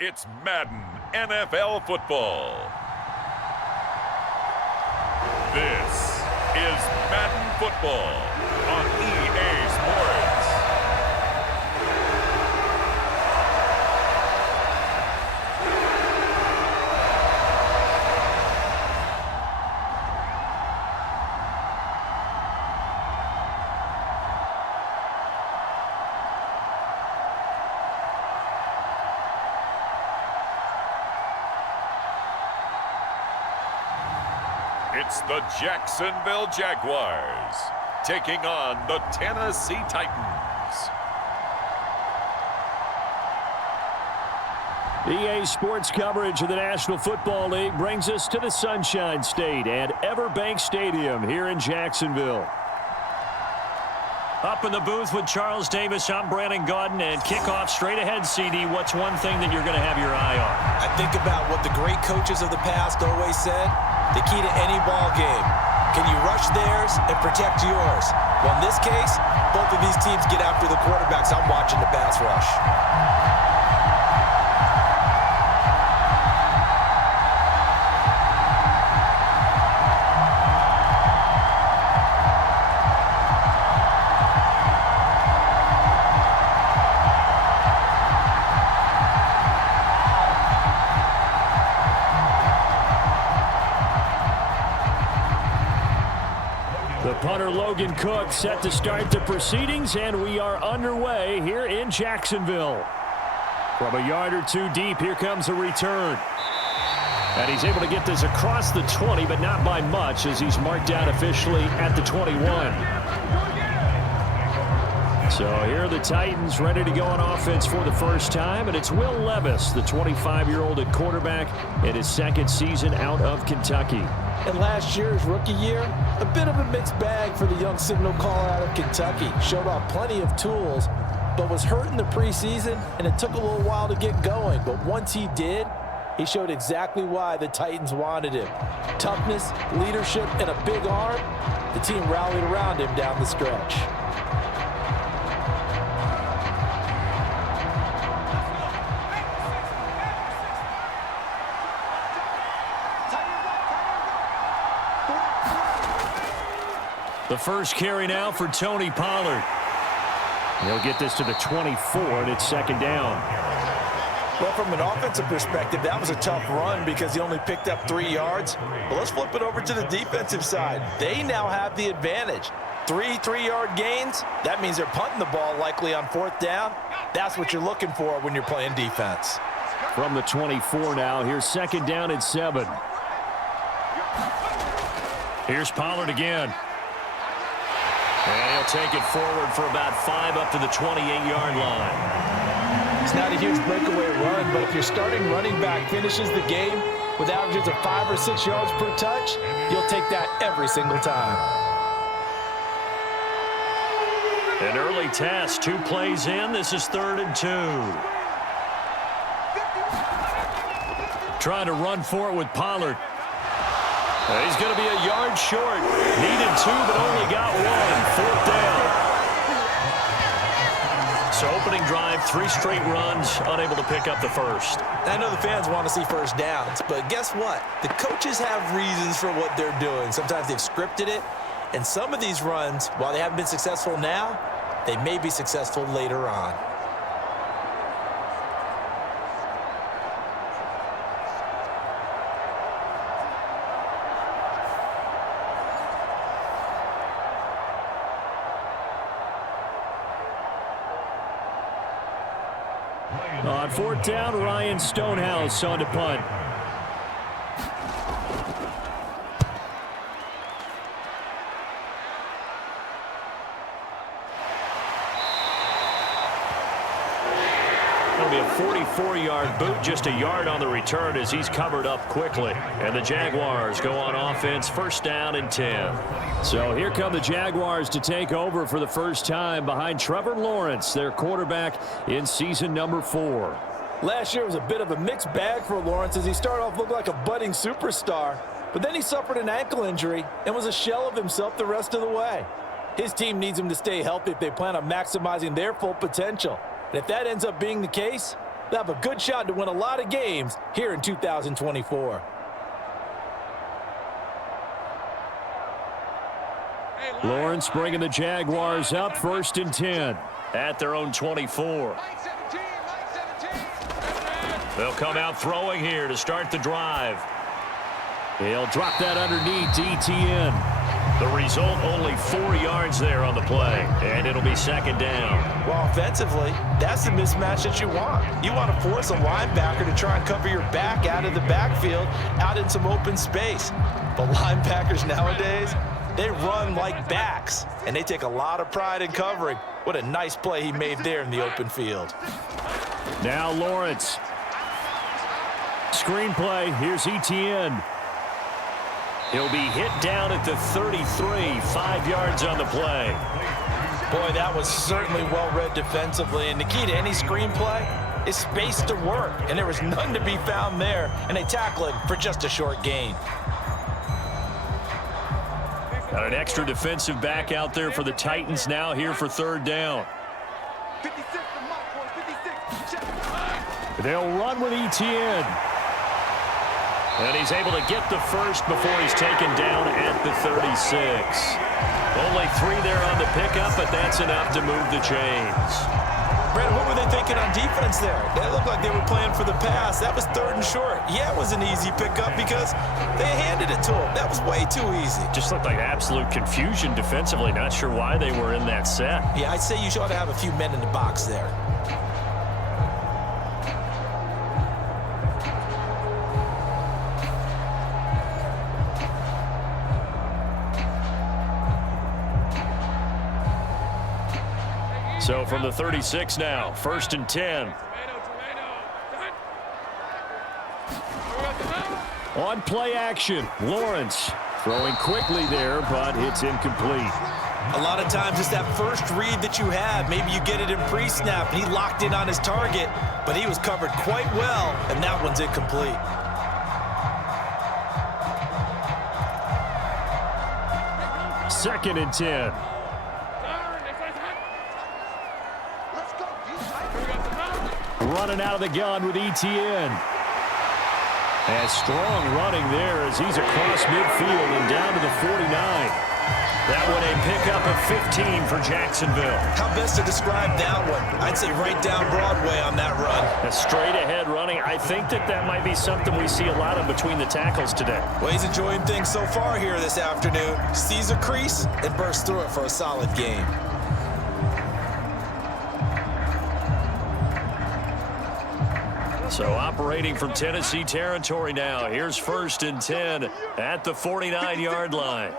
It's Madden NFL football. This is Madden football on EA Sports. It's the Jacksonville Jaguars taking on the Tennessee Titans. EA Sports coverage of the National Football League brings us to the Sunshine State at Everbank Stadium here in Jacksonville. Up in the booth with Charles Davis, I'm Brandon Gaudin, and kickoff straight ahead, CD. What's one thing that you're going to have your eye on? I think about what the great coaches of the past always said. The key to any ball game. Can you rush theirs and protect yours? Well, in this case, both of these teams get after the quarterbacks. I'm watching the pass rush. The punter Logan Cook set to start the proceedings, and we are underway here in Jacksonville. From a yard or two deep, here comes a return. And he's able to get this across the 20, but not by much, as he's marked down officially at the 21. So here are the Titans ready to go on offense for the first time, and it's Will Levis, the 25-year-old at quarterback, in his second season out of Kentucky. And last year's rookie year, a bit of a mixed bag for the young signal caller out of Kentucky. Showed off plenty of tools, but was hurt in the preseason, and it took a little while to get going. But once he did, he showed exactly why the Titans wanted him. Toughness, leadership, and a big arm. The team rallied around him down the stretch. The first carry now for Tony Pollard. He'll get this to the 24, and it's second down. Well, from an offensive perspective, that was a tough run because he only picked up 3 yards. But let's flip it over to the defensive side. They now have the advantage. 3 3-yard gains, that means they're punting the ball likely on 4th down. That's what you're looking for when you're playing defense. From the 24 now, here's second down and 7. Here's Pollard again. And he'll take it forward for about 5 up to the 28-yard line. It's not a huge breakaway run, but if your starting running back finishes the game with averages of 5 or 6 yards per touch, you'll take that every single time. An early test, 2 plays in. This is 3rd and 2. Trying to run for it with Pollard. He's going to be a yard short. Needed 2, but only got 1. 4th down. So opening drive, 3 straight runs, unable to pick up the first. I know the fans want to see first downs, but guess what? The coaches have reasons for what they're doing. Sometimes they've scripted it, and some of these runs, while they haven't been successful now, they may be successful later on. On 4th down, Ryan Stonehouse on to punt. It'll be a 44-yard boot, just a yard on the return as he's covered up quickly. And the Jaguars go on offense, 1st down and 10. So here come the Jaguars to take over for the first time behind Trevor Lawrence, their quarterback in season number 4. Last year was a bit of a mixed bag for Lawrence as he started off looking like a budding superstar, but then he suffered an ankle injury and was a shell of himself the rest of the way. His team needs him to stay healthy if they plan on maximizing their full potential. And if that ends up being the case, They have a good shot to win a lot of games here in 2024. Lawrence bringing the Jaguars up 1st and 10 at their own 24. They'll come out throwing here to start the drive. He'll drop that underneath to ETN. The result, only 4 yards there on the play, and it'll be 2nd down. Well, offensively, that's the mismatch that you want. You want to force a linebacker to try and cover your back out of the backfield, out in some open space. But linebackers nowadays, they run like backs, and they take a lot of pride in covering. What a nice play he made there in the open field. Now Lawrence. Screenplay, here's ETN. He'll be hit down at the 33, 5 yards on the play. Boy, that was certainly well-read defensively, and the key to any screenplay is space to work, and there was none to be found there, and they tackle him for just a short gain. Got an extra defensive back out there for the Titans now here for 3rd down. They'll run with ETN. And he's able to get the first before he's taken down at the 36. Only 3 there on the pickup, but that's enough to move the chains. Brandon, what were they thinking on defense there? They looked like they were playing for the pass. That was 3rd and short. Yeah, it was an easy pickup because they handed it to him. That was way too easy. Just looked like absolute confusion defensively. Not sure why they were in that set. Yeah, I'd say you ought to have a few men in the box there. So from the 36 now, 1st and 10. On play action, Lawrence throwing quickly there, but it's incomplete. A lot of times it's that first read that you have. Maybe you get it in pre-snap, and he locked in on his target, but he was covered quite well, and that one's incomplete. Second and 10. Running out of the gun with ETN. And strong running there as he's across midfield and down to the 49. That one a pickup of 15 for Jacksonville. How best to describe that one? I'd say right down Broadway on that run. A straight ahead running. I think that might be something we see a lot of between the tackles today. Well, he's enjoying things so far here this afternoon. Sees a crease and bursts through it for a solid game. So operating from Tennessee territory now. Here's 1st and 10 at the 49-yard line.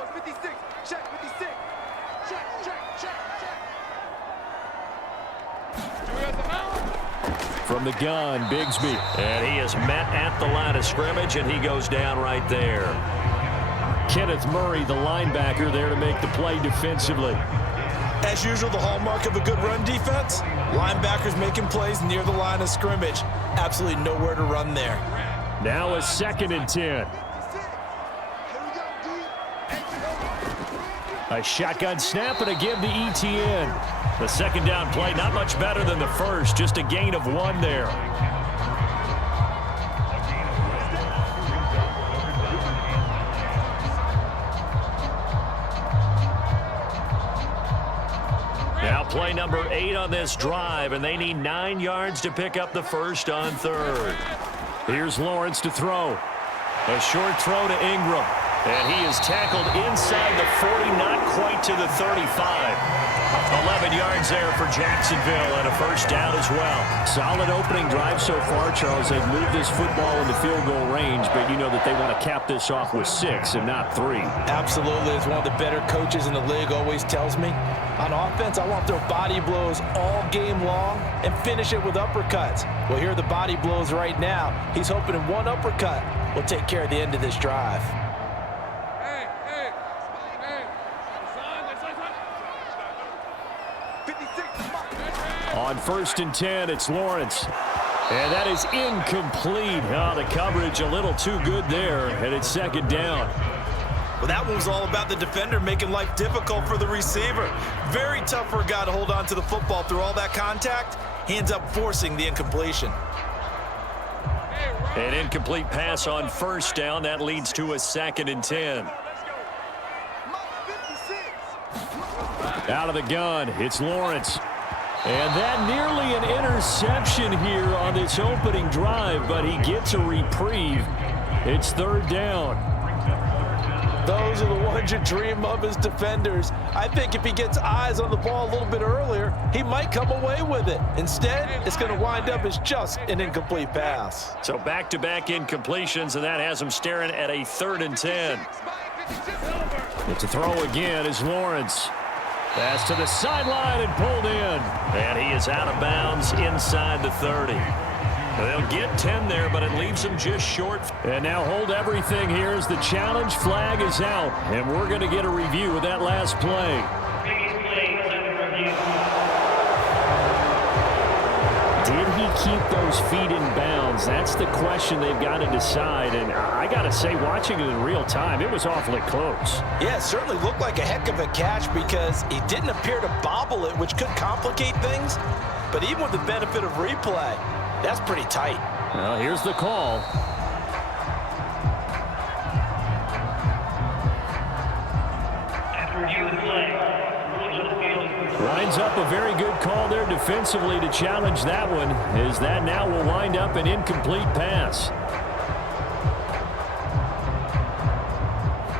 From the gun, Bigsby. And he is met at the line of scrimmage, and he goes down right there. Kenneth Murray, the linebacker, there to make the play defensively. As usual, the hallmark of a good run defense, linebackers making plays near the line of scrimmage. Absolutely nowhere to run there. Now a 2nd and 10. A shotgun snap and a give to ETN. The 2nd down play, not much better than the first, just a gain of 1 there. Now play number 8 on this drive, and they need 9 yards to pick up the first on 3rd. Here's Lawrence to throw. A short throw to Ingram. And he is tackled inside the 40, not quite to the 35. 11 yards there for Jacksonville and a first down as well. Solid opening drive so far, Charles. They've moved this football into field goal range, but you know that they want to cap this off with 6 and not 3. Absolutely. As one of the better coaches in the league always tells me, on offense, I want their body blows all game long and finish it with uppercuts. Well, here are the body blows right now. He's hoping in one uppercut will take care of the end of this drive. On 1st and 10, it's Lawrence. And that is incomplete. Oh, the coverage a little too good there, and it's 2nd down. Well, that one was all about the defender making life difficult for the receiver. Very tough for a guy to hold on to the football through all that contact. He ends up forcing the incompletion. An incomplete pass on first down. That leads to a 2nd and 10. Out of the gun, it's Lawrence. And that nearly an interception here on this opening drive, but he gets a reprieve. It's 3rd down. Those are the ones you dream of as defenders. I think if he gets eyes on the ball a little bit earlier, he might come away with it. Instead, it's going to wind up as just an incomplete pass. So back-to-back incompletions, and that has him staring at a 3rd and 10. It's a throw again as Lawrence. Pass to the sideline and pulled in. And he is out of bounds inside the 30. They'll get 10 there, but it leaves them just short. And now hold everything here as the challenge flag is out. And we're going to get a review of that last play. Did he keep those feet in bounds? That's the question they've got to decide. And I got to say, watching it in real time, it was awfully close. Yeah, it certainly looked like a heck of a catch because he didn't appear to bobble it, which could complicate things. But even with the benefit of replay, that's pretty tight. Well, here's the call. Lines up a very good call there defensively to challenge that one, as that now will wind up an incomplete pass.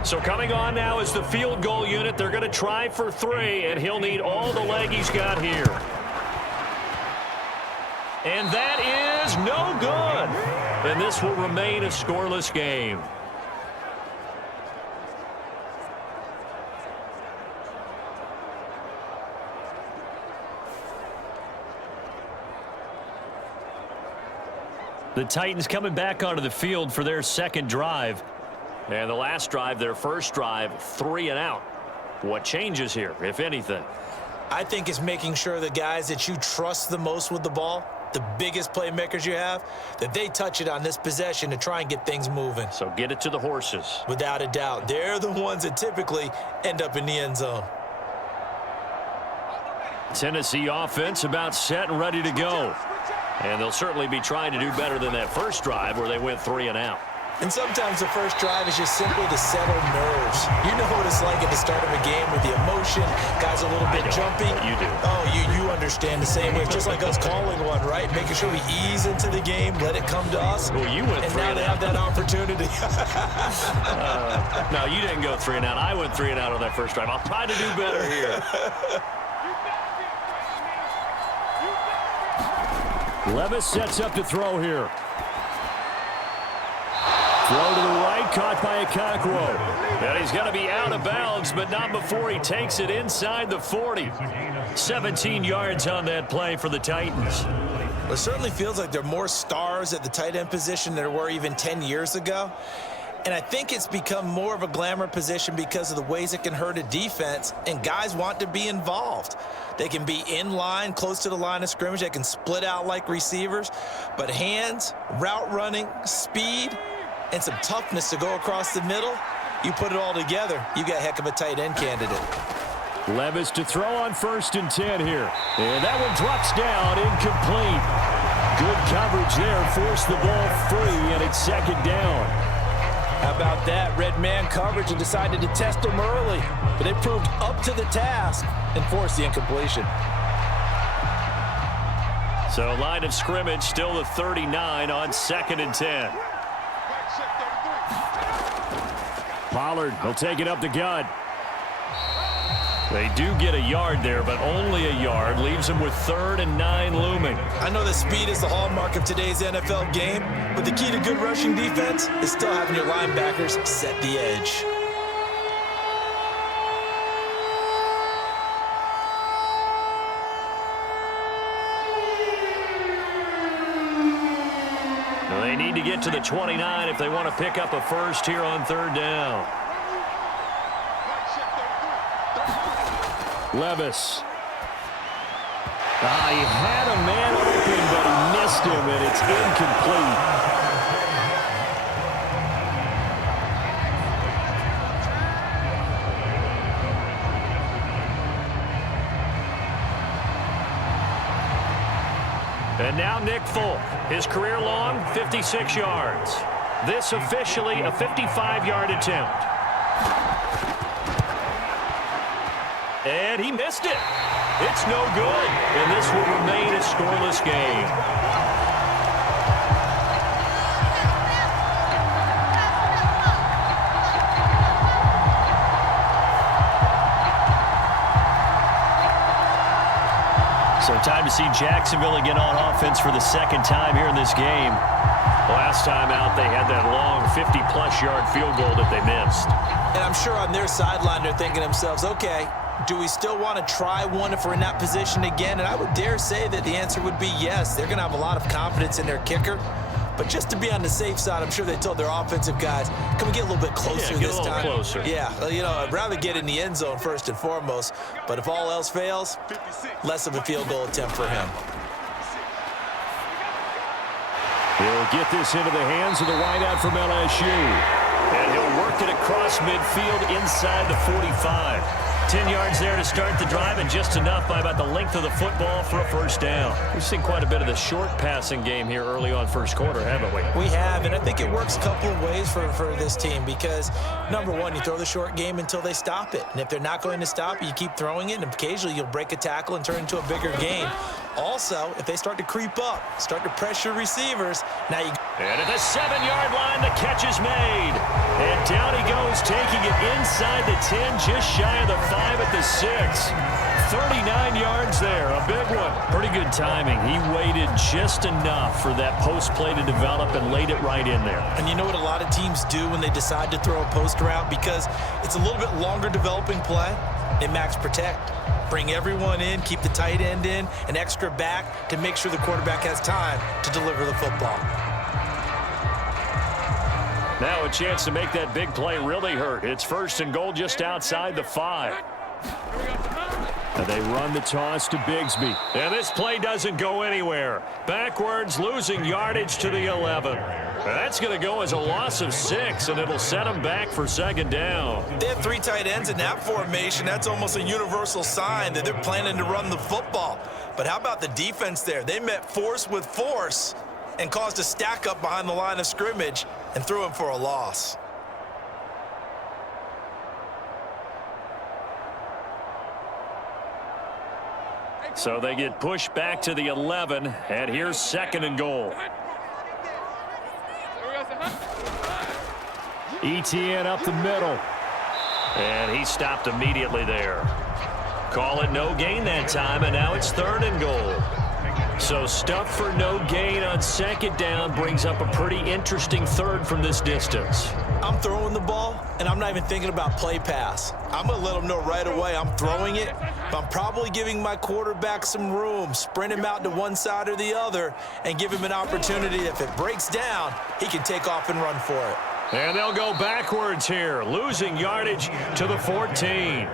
So coming on now is the field goal unit. They're going to try for 3, and he'll need all the leg he's got here. And that is no good. And this will remain a scoreless game. The Titans coming back onto the field for their 2nd drive. And the last drive, their first drive, 3 and out. What changes here, if anything? I think it's making sure the guys that you trust the most with the ball, the biggest playmakers you have, that they touch it on this possession to try and get things moving. So get it to the horses. Without a doubt. They're the ones that typically end up in the end zone. Tennessee offense about set and ready to go. And they'll certainly be trying to do better than that first drive where they went 3 and out. And sometimes the first drive is just simply to settle nerves. You know what it's like at the start of a game with the emotion, guys a little bit jumpy. You do. Oh, you understand the same way. It's just like us calling one, right? Making sure we ease into the game, let it come to us. Well, you went 3 and out. And now they have that opportunity. No, you didn't go 3 and out. I went 3 and out on that first drive. I'll try to do better here. Levis sets up to throw here. Throw to the right, caught by Okonkwo. And he's going to be out of bounds, but not before he takes it inside the 40. 17 yards on that play for the Titans. It certainly feels like there are more stars at the tight end position than there were even 10 years ago. And I think it's become more of a glamour position because of the ways it can hurt a defense, and guys want to be involved. They can be in line, close to the line of scrimmage. They can split out like receivers. But hands, route running, speed, and some toughness to go across the middle, you put it all together, you got a heck of a tight end candidate. Levis to throw on 1st and 10 here. And that one drops down, incomplete. Good coverage there, forced the ball free, and it's 2nd down. How about that? Red man coverage and decided to test him early. But they proved up to the task and forced the incompletion. So line of scrimmage still the 39 on 2nd and 10. Pollard will take it up the gut. They do get a yard there, but only a yard. Leaves them with 3rd and 9 looming. I know that speed is the hallmark of today's NFL game, but the key to good rushing defense is still having your linebackers set the edge. They need to get to the 29 if they want to pick up a first here on 3rd down. Levis. He had a man open, but he missed him, and it's incomplete. And now Nick Folk, his career long 56 yards. This officially a 55-yard attempt. And he missed it. It's no good, and this will remain a scoreless game. So time to see Jacksonville again on offense for the second time here in this game. Last time out, they had that long 50-plus yard field goal that they missed. And I'm sure on their sideline, they're thinking to themselves, okay, do we still want to try one if we're in that position again? And I would dare say that the answer would be yes. They're going to have a lot of confidence in their kicker. But just to be on the safe side, I'm sure they told their offensive guys, can we get a little bit closer this time? Closer. Yeah, you know, I'd rather get in the end zone first and foremost. But if all else fails, less of a field goal attempt for him. He'll get this into the hands of the wideout from LSU. And he'll work it across midfield inside the 45. 10 yards there to start the drive, and just enough by about the length of the football for a first down. We've seen quite a bit of the short passing game here early on first quarter, haven't we? We have, and I think it works a couple of ways for this team because, number one, you throw the short game until they stop it. And if they're not going to stop it, you keep throwing it, and occasionally you'll break a tackle and turn it into a bigger game. Also, if they start to creep up, start to pressure receivers, now you... And at the 7-yard line, the catch is made. And down he goes, taking it inside the 10, just shy of the 5 at the 6. 39 yards there, a big one. Pretty good timing. He waited just enough for that post play to develop and laid it right in there. And you know what a lot of teams do when they decide to throw a post route? Because it's a little bit longer developing play, they max protect. Bring everyone in, keep the tight end in, an extra back to make sure the quarterback has time to deliver the football. Now a chance to make that big play really hurt. It's first and goal just outside the 5. And they run the toss to Bigsby. And this play doesn't go anywhere. Backwards, losing yardage to the 11. That's going to go as a loss of 6, and it'll set them back for second down. They have 3 tight ends in that formation. That's almost a universal sign that they're planning to run the football. But how about the defense there? They met force with force and caused a stack up behind the line of scrimmage and threw him for a loss. So they get pushed back to the 11, and here's second and goal. ETN up the middle. And he stopped immediately there. Call it no gain that time, and now it's third and goal. So stuff for no gain on second down brings up a pretty interesting third from this distance. I'm throwing the ball, and I'm not even thinking about play pass. I'm going to let them know right away I'm throwing it, but I'm probably giving my quarterback some room, sprint him out to one side or the other, and give him an opportunity. If it breaks down, he can take off and run for it. And they'll go backwards here, losing yardage to the 14.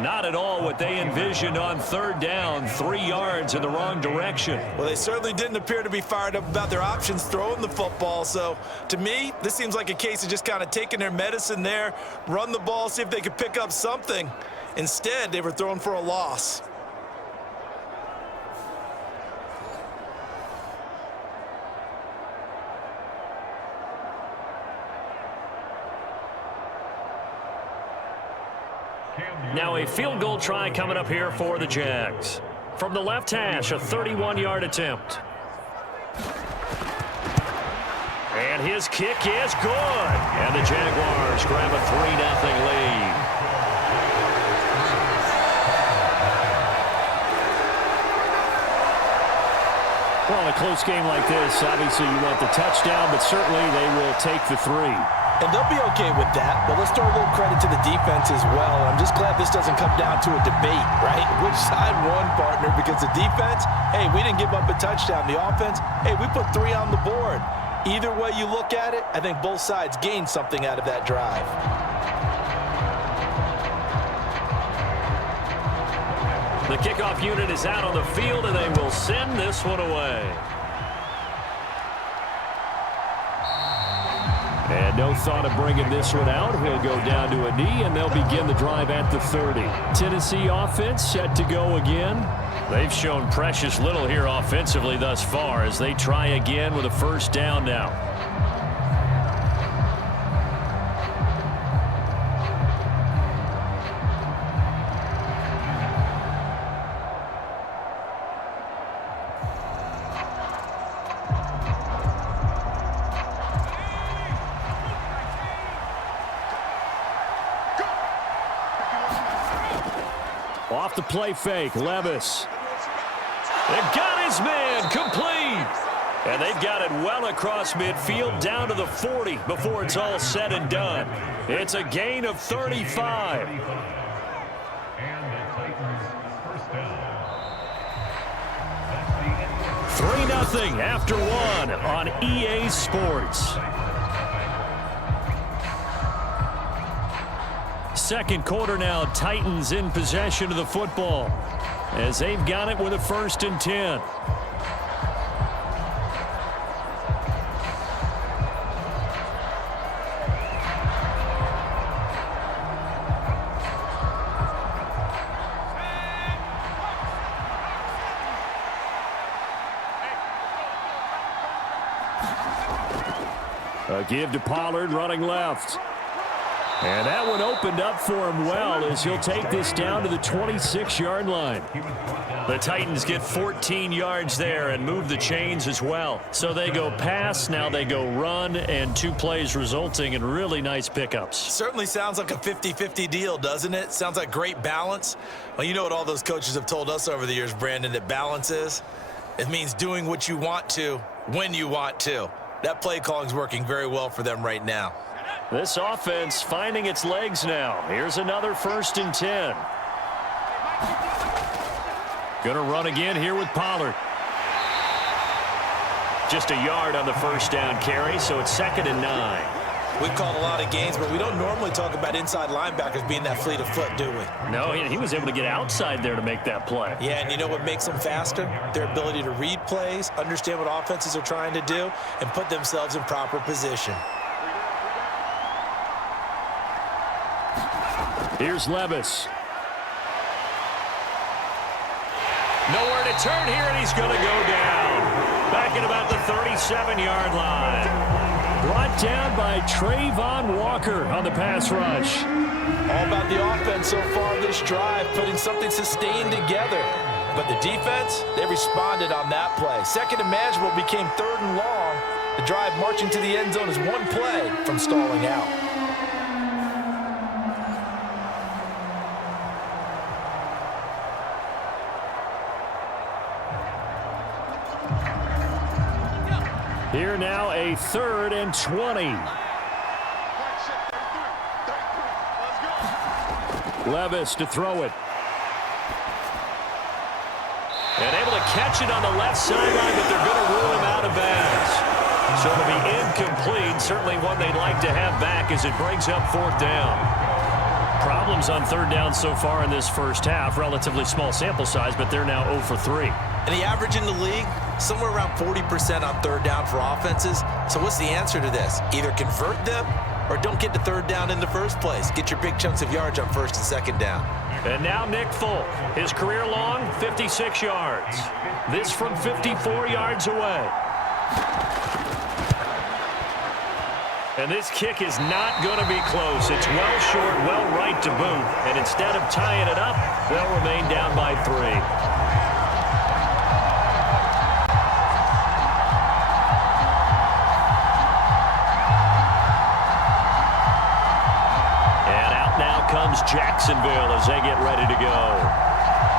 Not at all what they envisioned on third down, 3 yards in the wrong direction. Well, they certainly didn't appear to be fired up about their options throwing the football. So, to me, this seems like a case of just kind of taking their medicine there, run the ball, see if they could pick up something. Instead, they were throwing for a loss. Now a field goal try coming up here for the Jags. From the left hash, a 31-yard attempt. And his kick is good. And the Jaguars grab a 3-0 lead. Well, a close game like this, obviously you want the touchdown, but certainly they will take the 3. And they'll be okay with that, but let's throw a little credit to the defense as well. I'm just glad this doesn't come down to a debate, right? Which side won, partner? Because the defense, hey, we didn't give up a touchdown. The offense, hey, we put 3 on the board. Either way you look at it, I think both sides gained something out of that drive. The kickoff unit is out on the field, and they will send this one away. And no thought of bringing this one out. He'll go down to a knee, and they'll begin the drive at the 30. Tennessee offense set to go again. They've shown precious little here offensively thus far as they try again with a first down now. Off the play fake, Levis. They've got his man complete. And they've got it well across midfield down to the 40 before it's all said and done. It's a gain of 35. 3-0 after one on EA Sports. Second quarter now, Titans in possession of the football as they've got it with a 1st and 10. A give to Pollard running left. And that one opened up for him well as he'll take this down to the 26-yard line. The Titans get 14 yards there and move the chains as well. So they go pass, now they go run, and 2 plays resulting in really nice pickups. Certainly sounds like a 50-50 deal, doesn't it? Sounds like great balance. Well, you know what all those coaches have told us over the years, Brandon, that balance is? It means doing what you want to when you want to. That play calling is working very well for them right now. This offense finding its legs now. Here's another 1st and 10. Going to run again here with Pollard. Just a yard on the first down carry, so it's 2nd and 9. We've called a lot of games, but we don't normally talk about inside linebackers being that fleet of foot, do we? No, he was able to get outside there to make that play. Yeah, and you know what makes them faster? Their ability to read plays, understand what offenses are trying to do, and put themselves in proper position. Here's Levis. Nowhere to turn here, and he's going to go down. Back at about the 37-yard line. Brought down by Trayvon Walker on the pass rush. All about the offense so far this drive, putting something sustained together. But the defense, they responded on that play. 2nd and manageable became 3rd and long. The drive marching to the end zone is 1 play from stalling out. Here now a 3rd and 20. Levis to throw it. And able to catch it on the left sideline, but they're going to rule him out of bounds. So it'll be incomplete. Certainly one they'd like to have back as it brings up 4th down. Problems on 3rd down so far in this first half. Relatively small sample size, but they're now 0 for 3. And the average in the league, somewhere around 40% on 3rd down for offenses. So what's the answer to this? Either convert them or don't get to 3rd down in the first place. Get your big chunks of yards on 1st and 2nd down. And now Nick Folk, his career long, 56 yards. This from 54 yards away. And this kick is not going to be close. It's well short, well right to boot. And instead of tying it up, they'll remain down by 3. Jacksonville as they get ready to go.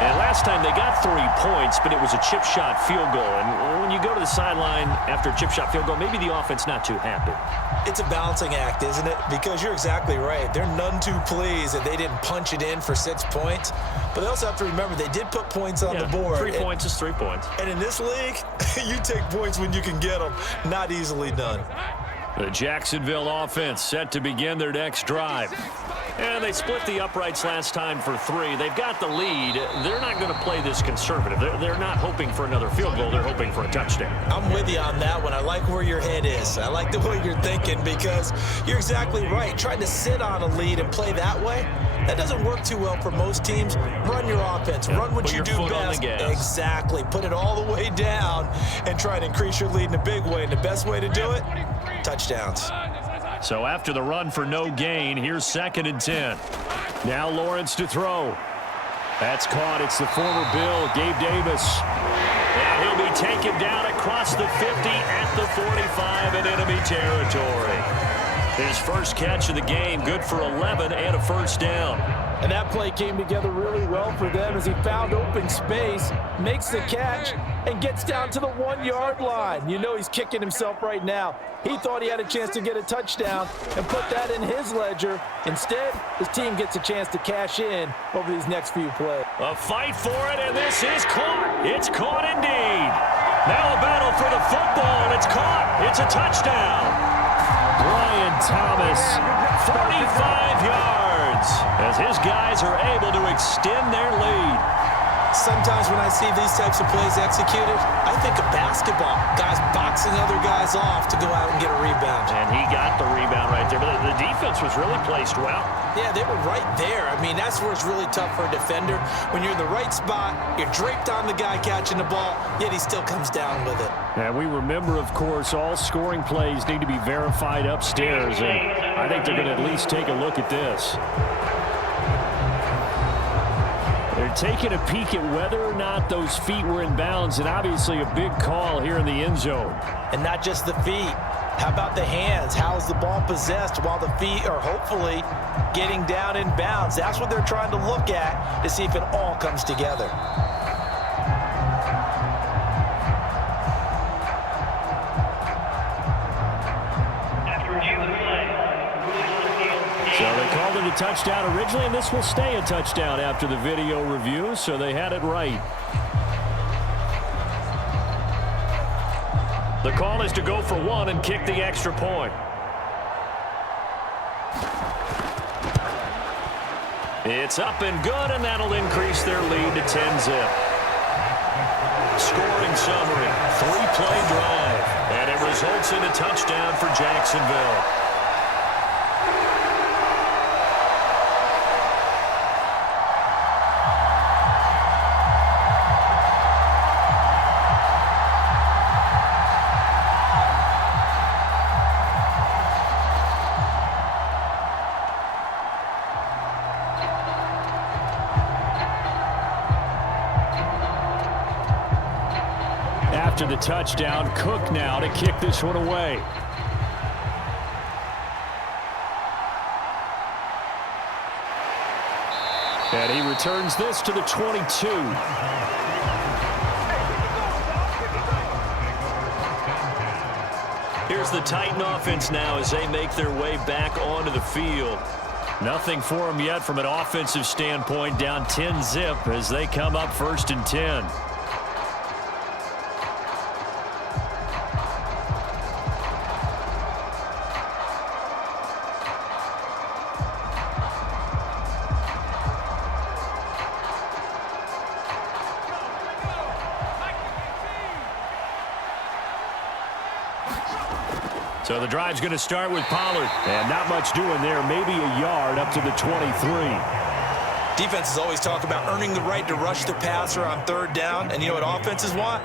And last time they got 3 points, but it was a chip shot field goal. And when you go to the sideline after a chip shot field goal, maybe the offense not too happy. It's a balancing act, isn't it? Because you're exactly right. They're none too pleased that they didn't punch it in for 6 points. But they also have to remember they did put points on the board. 3 points is 3 points. And in this league, you take points when you can get them. Not easily done. The Jacksonville offense set to begin their next drive. And they split the uprights last time for 3. They've got the lead. They're not going to play this conservative. They're not hoping for another field goal. They're hoping for a touchdown. I'm with you on that one. I like where your head is. I like the way you're thinking because you're exactly right. Trying to sit on a lead and play that way, That doesn't work too well for most teams. Run your offense. Run what you do best. Exactly. Put it all the way down and try to increase your lead in a big way. And the best way to do it, touchdowns. So after the run for no gain, here's 2nd and 10. Now Lawrence to throw. That's caught. It's the former Bill, Gabe Davis. And he'll be taken down across the 50 at the 45 in enemy territory. His first catch of the game, good for 11 and a first down. And that play came together really well for them as he found open space, makes the catch, and gets down to the 1-yard line. You know he's kicking himself right now. He thought he had a chance to get a touchdown and put that in his ledger. Instead, his team gets a chance to cash in over these next few plays. A fight for it, and this is caught. It's caught indeed. Now a battle for the football, and it's caught. It's a touchdown. Brian Thomas, 45 yards, as his guys are able to extend their lead. Sometimes when I see these types of plays executed, I think of basketball. Guys boxing other guys off to go out and get a rebound. And he got the rebound right there. But the defense was really placed well. Yeah, they were right there. I mean, that's where it's really tough for a defender. When you're in the right spot, you're draped on the guy catching the ball, yet he still comes down with it. And we remember, of course, all scoring plays need to be verified upstairs. And I think they're going to at least take a look at this. They're taking a peek at whether or not those feet were in bounds, and obviously a big call here in the end zone. And not just the feet. How about the hands? How is the ball possessed while the feet are hopefully getting down in bounds? That's what they're trying to look at to see if it all comes together. So they called it a touchdown originally, and this will stay a touchdown after the video review, so they had it right. The call is to go for one and kick the extra point. It's up and good, and that'll increase their lead to 10-zip. Scoring summary, 3-play drive, and it results in a touchdown for Jacksonville. After the touchdown, Cook now to kick this one away. And he returns this to the 22. Here's the Titan offense now as they make their way back onto the field. Nothing for them yet from an offensive standpoint, down 10-zip as they come up 1st and 10. So the drive's going to start with Pollard. And not much doing there. Maybe a yard up to the 23. Defenses always talk about earning the right to rush the passer on 3rd down. And you know what offenses want?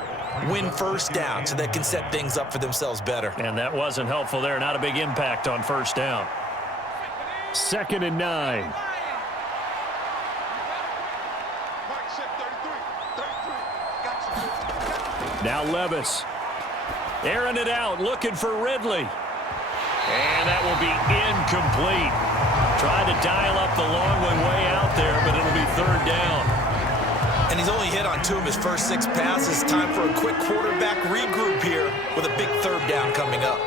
Win 1st down so they can set things up for themselves better. And that wasn't helpful there. Not a big impact on 1st down. 2nd and 9. Now Levis. Airing it out, looking for Ridley. And that will be incomplete. Tried to dial up the long way out there, but it'll be 3rd down. And he's only hit on 2 of his first 6 passes. Time for a quick quarterback regroup here with a big 3rd down coming up.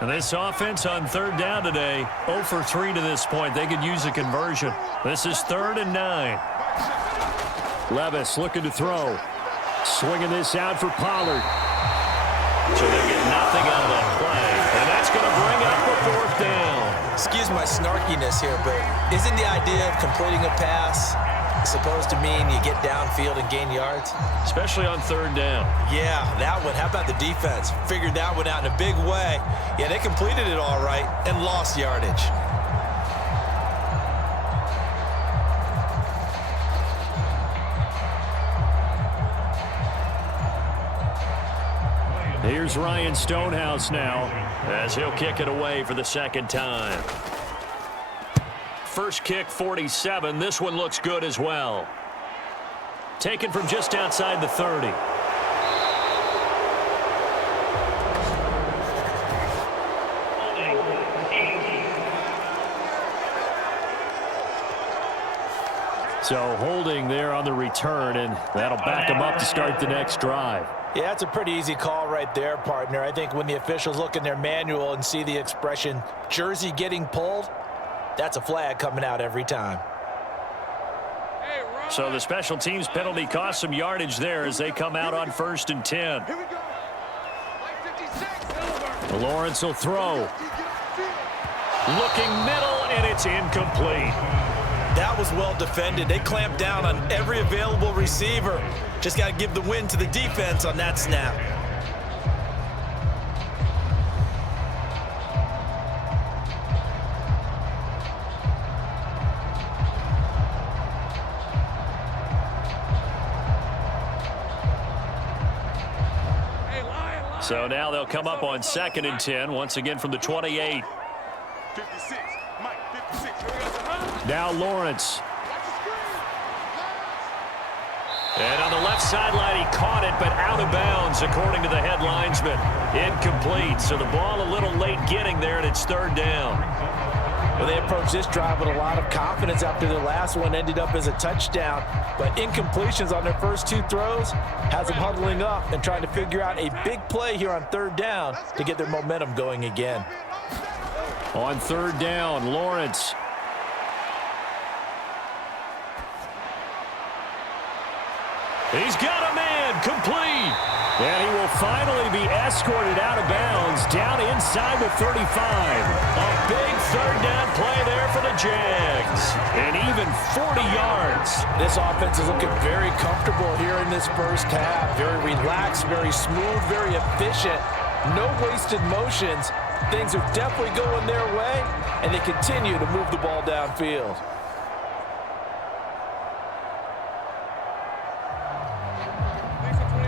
And this offense on 3rd down today, 0 for 3 to this point. They could use a conversion. This is 3rd and 9. Levis looking to throw. Swinging this out for Pollard. So they get nothing out of that play. And that's going to bring up a 4th down. Excuse my snarkiness here, but isn't the idea of completing a pass supposed to mean you get downfield and gain yards? Especially on third down. Yeah, that one. How about the defense? Figured that one out in a big way. Yeah, they completed it all right and lost yardage. Here's Ryan Stonehouse now as he'll kick it away for the second time. First kick, 47. This one looks good as well. Taken from just outside the 30. So holding there on the return, and that'll back him up to start the next drive. Yeah, that's a pretty easy call right there, partner. I think when the officials look in their manual and see the expression jersey getting pulled, that's a flag coming out every time. So the special teams penalty cost some yardage there as they come out on 1st and 10. Lawrence will throw. Looking middle, and it's incomplete. That was well defended. They clamped down on every available receiver. Just got to give the win to the defense on that snap. So now they'll come up on 2nd and 10, once again from the 28. 56, Mike, 56. Now Lawrence. And on the left sideline, he caught it, but out of bounds, according to the head linesman. Incomplete, so the ball a little late getting there, and it's 3rd down. Well, they approached this drive with a lot of confidence after their last one ended up as a touchdown. But incompletions on their first 2 throws has them huddling up and trying to figure out a big play here on 3rd down to get their momentum going again. On 3rd down, Lawrence. He's got a man, complete. And he will finally be escorted out of bounds down inside the 35. A big 3rd down play there for the Jags. And even 40 yards. This offense is looking very comfortable here in this first half. Very relaxed, very smooth, very efficient. No wasted motions. Things are definitely going their way, and they continue to move the ball downfield.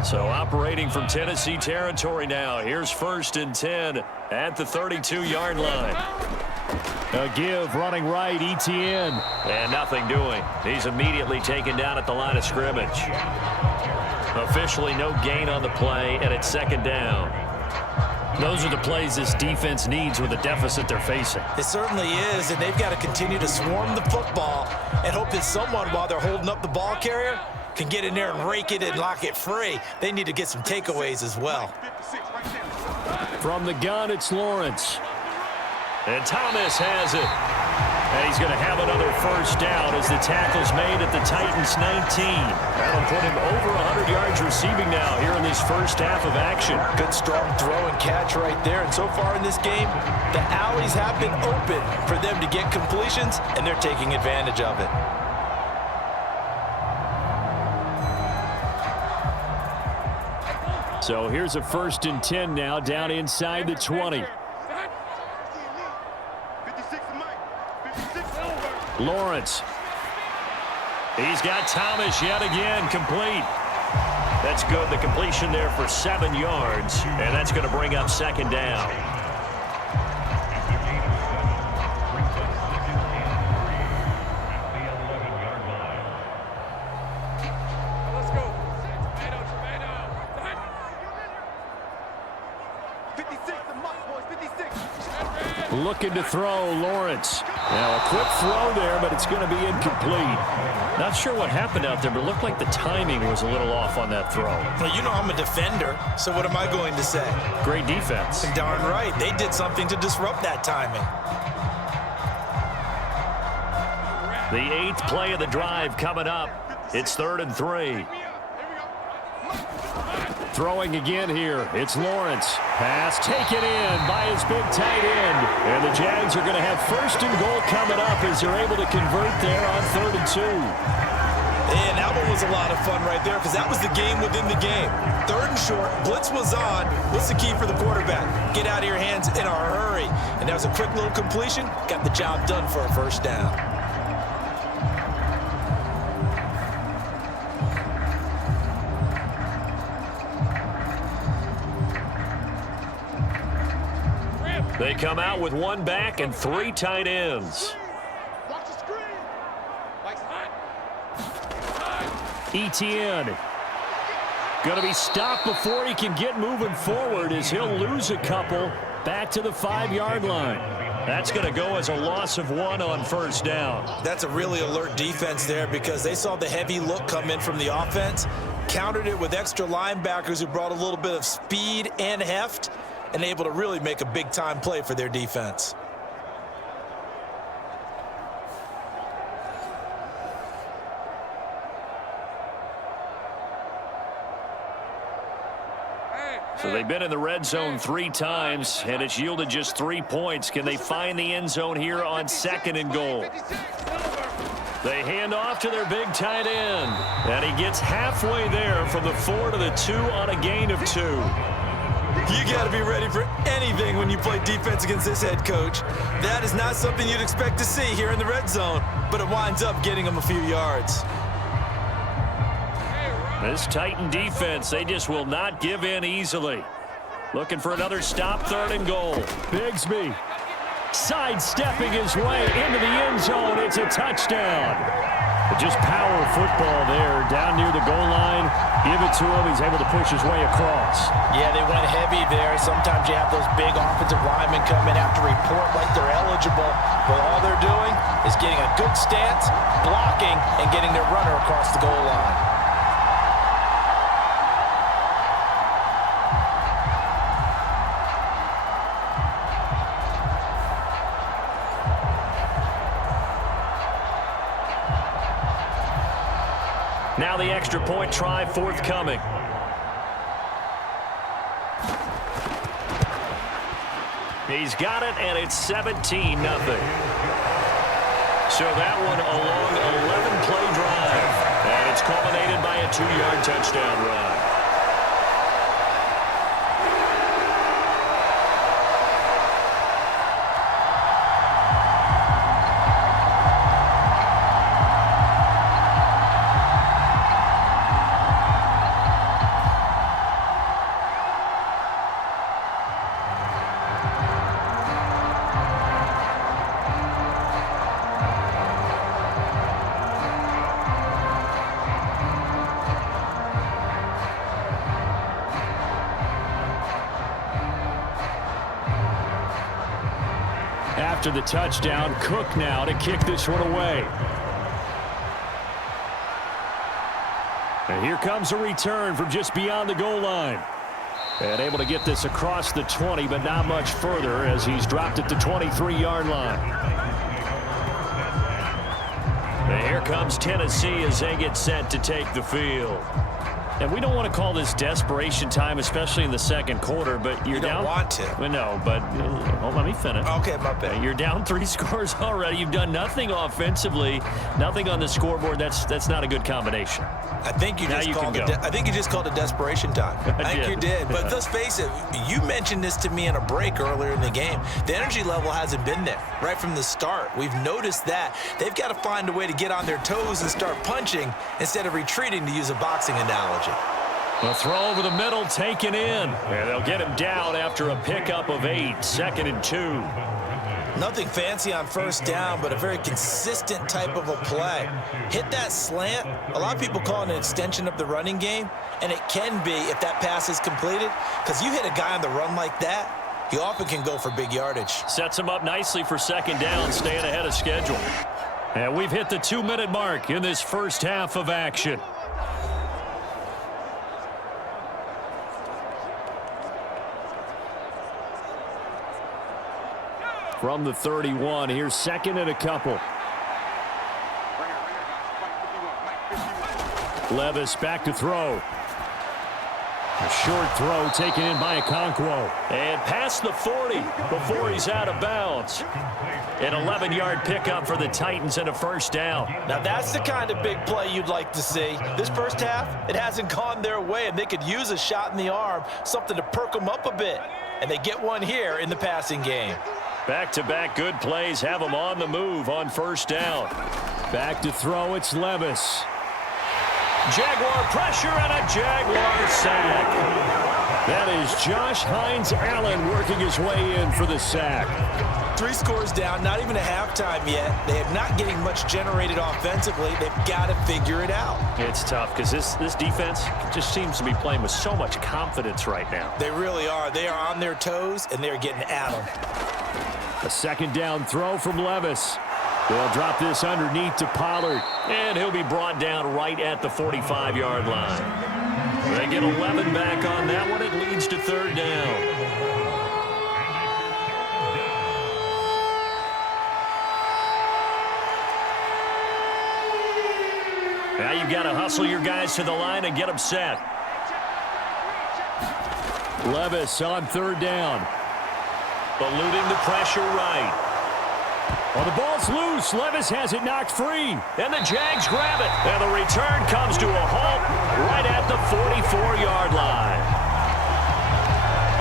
So operating from Tennessee territory now. Here's 1st and 10 at the 32-yard line. A give running right, ETN. And nothing doing. He's immediately taken down at the line of scrimmage. Officially no gain on the play, and it's 2nd down. Those are the plays this defense needs with the deficit they're facing. It certainly is, and they've got to continue to swarm the football and hope that someone, while they're holding up the ball carrier, can get in there and rake it and lock it free. They need to get some takeaways as well. From the gun, it's Lawrence. And Thomas has it. And he's going to have another 1st down as the tackle's made at the Titans' 19. That'll put him over 100 yards receiving now here in this first half of action. Good strong throw and catch right there. And so far in this game, the alleys have been open for them to get completions, and they're taking advantage of it. So here's a 1st and 10 now down inside the 20. Lawrence. He's got Thomas yet again, complete. That's good. The completion there for 7 yards, and that's going to bring up 2nd down. Looking to throw, Lawrence. Now a quick throw there, but it's going to be incomplete. Not sure what happened out there, but it looked like the timing was a little off on that throw. Well, you know I'm a defender, so what am I going to say? Great defense. Darn right. They did something to disrupt that timing. The 8th play of the drive coming up. It's 3rd and 3. Throwing again here. It's Lawrence. Pass taken in by his big tight end. And the Jags are going to have 1st and goal coming up as they're able to convert there on 3rd and 2. And that one was a lot of fun right there because that was the game within the game. 3rd and short, blitz was on. What's the key for the quarterback? Get out of your hands in a hurry. And that was a quick little completion. Got the job done for a 1st down. They come out with 1 back and 3 tight ends. Watch the screen. Like Etienne. Going to be stopped before he can get moving forward as he'll lose a couple back to the 5-yard line. That's going to go as a loss of 1 on 1st down. That's a really alert defense there because they saw the heavy look come in from the offense, countered it with extra linebackers who brought a little bit of speed and heft, and able to really make a big-time play for their defense. So they've been in the red zone 3 times, and it's yielded just 3 points. Can they find the end zone here on 2nd and goal? They hand off to their big tight end, and he gets halfway there from the 4 to the 2 on a gain of 2. You got to be ready for anything when you play defense against this head coach. That is not something you'd expect to see here in the red zone, but it winds up getting him a few yards. This Titan defense, they just will not give in easily. Looking for another stop, 3rd and goal. Bigsby sidestepping his way into the end zone. It's a touchdown. Just power football there down near the goal line. Give it to him. He's able to push his way across. Yeah, they went heavy there. Sometimes you have those big offensive linemen come in after report like they're eligible, but all they're doing is getting a good stance, blocking, and getting their runner across the goal line. Now the extra point try forthcoming. He's got it, and it's 17-0. So that one a long 11-play drive, and it's culminated by a 2-yard touchdown run. After the touchdown, Cook now to kick this one away. And here comes a return from just beyond the goal line. And able to get this across the 20, but not much further as he's dropped at the 23-yard line. And here comes Tennessee as they get set to take the field. And we don't want to call this desperation time, especially in the 2nd quarter, but you're down. You don't want to. Well, no, but let me finish. Okay, my bad. You're down 3 scores already. You've done nothing offensively, nothing on the scoreboard. That's not a good combination. I think you just called it desperation time. I think you did. But let's face it, you mentioned this to me in a break earlier in the game. The energy level hasn't been there right from the start. We've noticed that. They've got to find a way to get on their toes and start punching instead of retreating, to use a boxing analogy. A throw over the middle taken in. And they'll get him down after a pickup of 8, 2nd and 2. Nothing fancy on 1st down, but a very consistent type of a play. Hit that slant. A lot of people call it an extension of the running game, and it can be if that pass is completed, because you hit a guy on the run like that, he often can go for big yardage. Sets him up nicely for 2nd down, staying ahead of schedule. And we've hit the 2-minute mark in this first half of action. From the 31, here's 2nd and a couple. Levis back to throw. A short throw taken in by Okonkwo. And past the 40 before he's out of bounds. An 11-yard pickup for the Titans and a first down. Now that's the kind of big play you'd like to see. This first half, it hasn't gone their way, and they could use a shot in the arm, something to perk them up a bit. And they get one here in the passing game. Back-to-back good plays have them on the move on first down. Back to throw, it's Levis. Jaguar pressure and a Jaguar sack. That is Josh Hines-Allen working his way in for the sack. 3 scores down, not even a halftime yet. They are not getting much generated offensively. They've got to figure it out. It's tough because this defense just seems to be playing with so much confidence right now. They really are. They are on their toes, and they're getting at them. A second down throw from Levis. They'll drop this underneath to Pollard. And he'll be brought down right at the 45-yard line. They get 11 back on that one. It leads to third down. Now you've got to hustle your guys to the line and get them set. Levis on third down. Eluding the pressure right. Well, the ball's loose. Levis has it knocked free. And the Jags grab it. And the return comes to a halt right at the 44-yard line.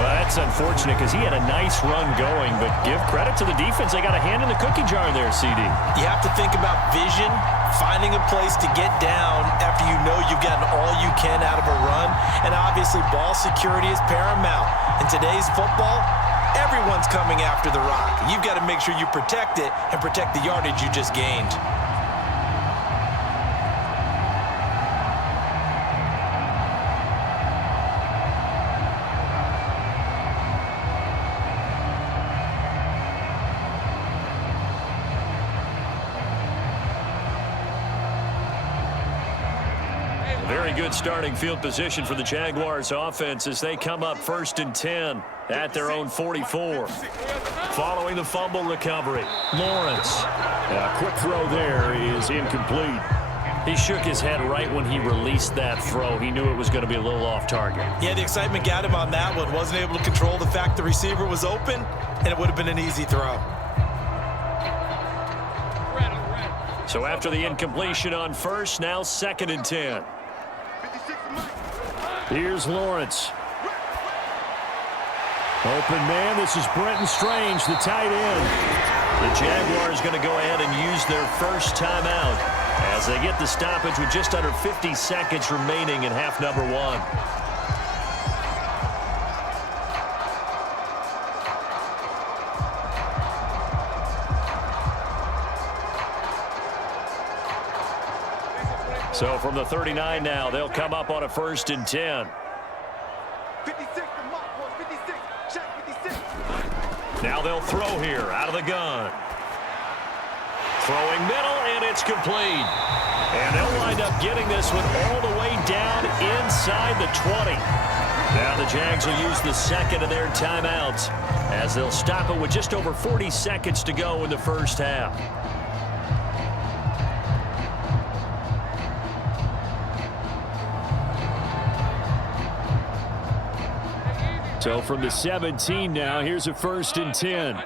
Well, that's unfortunate because he had a nice run going, but give credit to the defense. They got a hand in the cookie jar there, CD. You have to think about vision, finding a place to get down after you know you've gotten all you can out of a run. And obviously, ball security is paramount. In today's football, everyone's coming after the rock. You've got to make sure you protect it and protect the yardage you just gained. Very good starting field position for the Jaguars offense as they come up 1st and 10 at their own 44. Following the fumble recovery, Lawrence. A quick throw there is incomplete. He shook his head right when he released that throw. He knew it was going to be a little off target. Yeah, the excitement got him on that one. Wasn't able to control the fact the receiver was open, and it would have been an easy throw. So after the incompletion on first, now 2nd and 10. Here's Lawrence. Open man, this is Brenton Strange, the tight end. The Jaguars going to go ahead and use their first timeout as they get the stoppage with just under 50 seconds remaining in half number 1. So from the 39 now, they'll come up on a 1st and 10. 56, the mark was 56. Check 56. Now they'll throw here out of the gun. Throwing middle, and it's complete. And they'll wind up getting this one all the way down inside the 20. Now the Jags will use the second of their timeouts as they'll stop it with just over 40 seconds to go in the first half. So from the 17 now, here's a 1st and 10.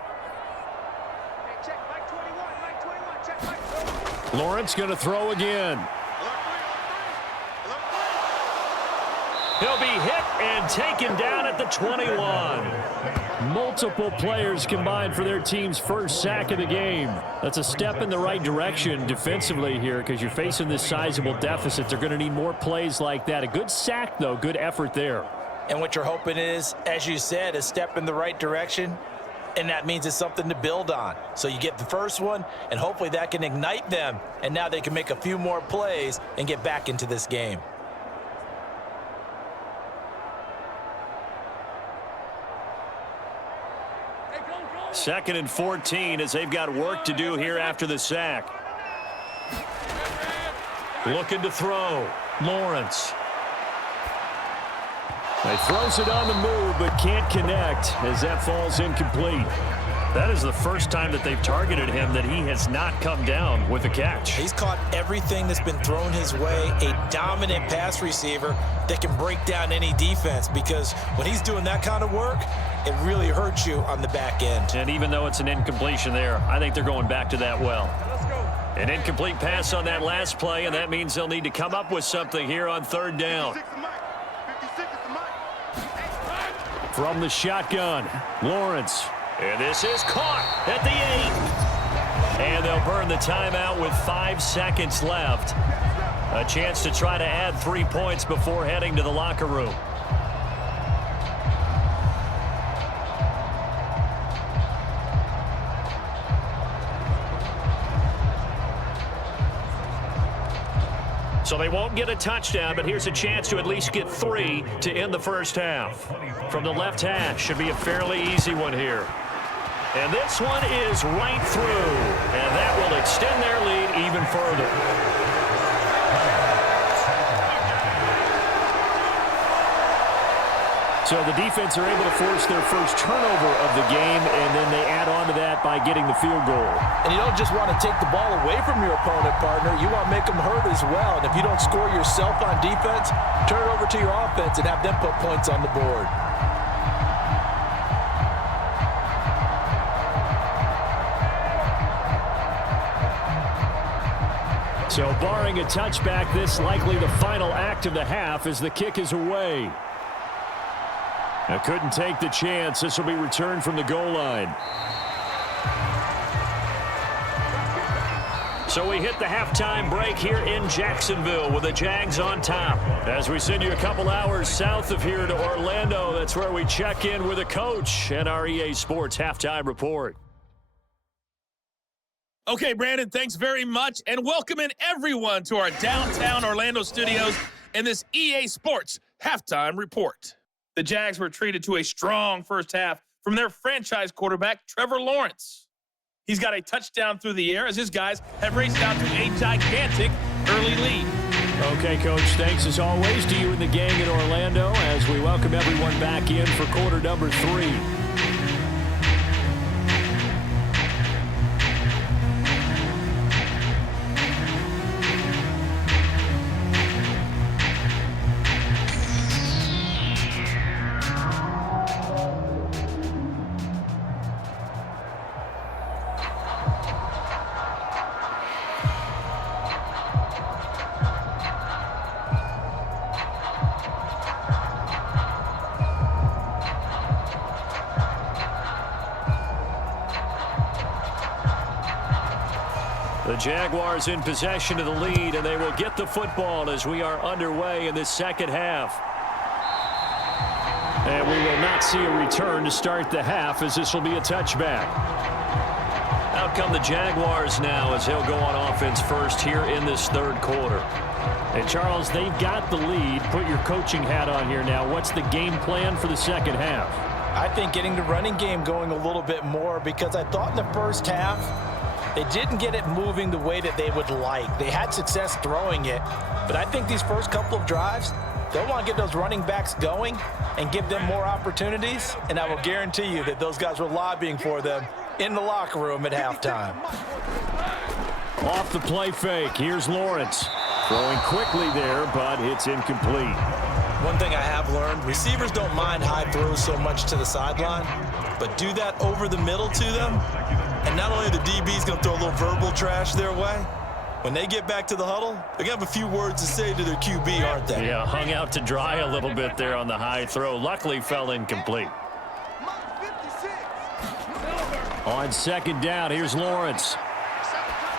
Lawrence going to throw again. He'll be hit and taken down at the 21. Multiple players combined for their team's first sack of the game. That's a step in the right direction defensively here because you're facing this sizable deficit. They're going to need more plays like that. A good sack, though. Good effort there. And what you're hoping is, as you said, a step in the right direction, and that means it's something to build on. So you get the first one, and hopefully that can ignite them, and now they can make a few more plays and get back into this game. Second and 14 as they've got work to do here after the sack. Looking to throw. Lawrence. He throws it on the move, but can't connect as that falls incomplete. That is the first time that they've targeted him that he has not come down with a catch. He's caught everything that's been thrown his way, a dominant pass receiver that can break down any defense, because when he's doing that kind of work, it really hurts you on the back end. And even though it's an incompletion there, I think they're going back to that well. An incomplete pass on that last play, and that means they'll need to come up with something here on third down. From the shotgun, Lawrence. And this is caught at the 8. And they'll burn the timeout with 5 seconds left. A chance to try to add 3 points before heading to the locker room. So they won't get a touchdown, but here's a chance to at least get 3 to end the first half. From the left hash, should be a fairly easy one here. And this one is right through, and that will extend their lead even further. So the defense are able to force their first turnover of the game, and then they add on to that by getting the field goal. And you don't just want to take the ball away from your opponent, partner. You want to make them hurt as well. And if you don't score yourself on defense, turn it over to your offense and have them put points on the board. So barring a touchback, this likely the final act of the half as the kick is away. Now couldn't take the chance. This will be returned from the goal line. So we hit the halftime break here in Jacksonville with the Jags on top. As we send you a couple hours south of here to Orlando, that's where we check in with a coach and our EA Sports halftime report. Okay, Brandon, thanks very much, and welcome in everyone to our downtown Orlando studios in this EA Sports halftime report. The Jags were treated to a strong first half from their franchise quarterback, Trevor Lawrence. He's got a touchdown through the air as his guys have raced out to a gigantic early lead. Okay, Coach, thanks as always to you and the gang in Orlando as we welcome everyone back in for quarter number 3. The Jaguars in possession of the lead, and they will get the football as we are underway in this second half. And we will not see a return to start the half as this will be a touchback. Out come the Jaguars now as he'll go on offense first here in this third quarter. And Charles, they've got the lead. Put your coaching hat on here now. What's the game plan for the second half? I think getting the running game going a little bit more, because I thought in the first half they didn't get it moving the way that they would like. They had success throwing it, but I think these first couple of drives, they'll want to get those running backs going and give them more opportunities, and I will guarantee you that those guys were lobbying for them in the locker room at halftime. Off the play fake, here's Lawrence. Throwing quickly there, but it's incomplete. One thing I have learned, receivers don't mind high throws so much to the sideline, but do that over the middle to them, and not only the DB's going to throw a little verbal trash their way, when they get back to the huddle, they're going to have a few words to say to their QB, aren't they? Yeah, hung out to dry a little bit there on the high throw. Luckily fell incomplete. On second down, here's Lawrence.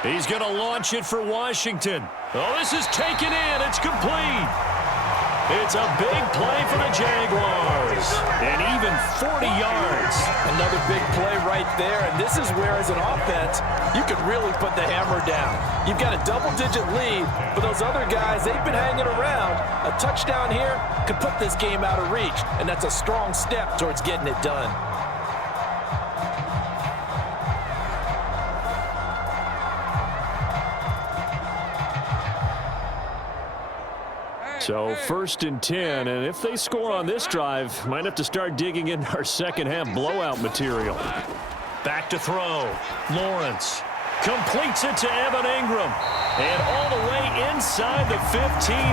He's going to launch it for Washington. Oh, this is taken in. It's complete. It's a big play for the Jaguars. And even 40 yards. Another big play right there, and this is where, as an offense, you can really put the hammer down. You've got a double-digit lead, but those other guys, they've been hanging around. A touchdown here could put this game out of reach, and that's a strong step towards getting it done. So first and 10, and if they score on this drive, might have to start digging into our second half blowout material. Back to throw. Lawrence completes it to Evan Ingram. And all the way inside the 15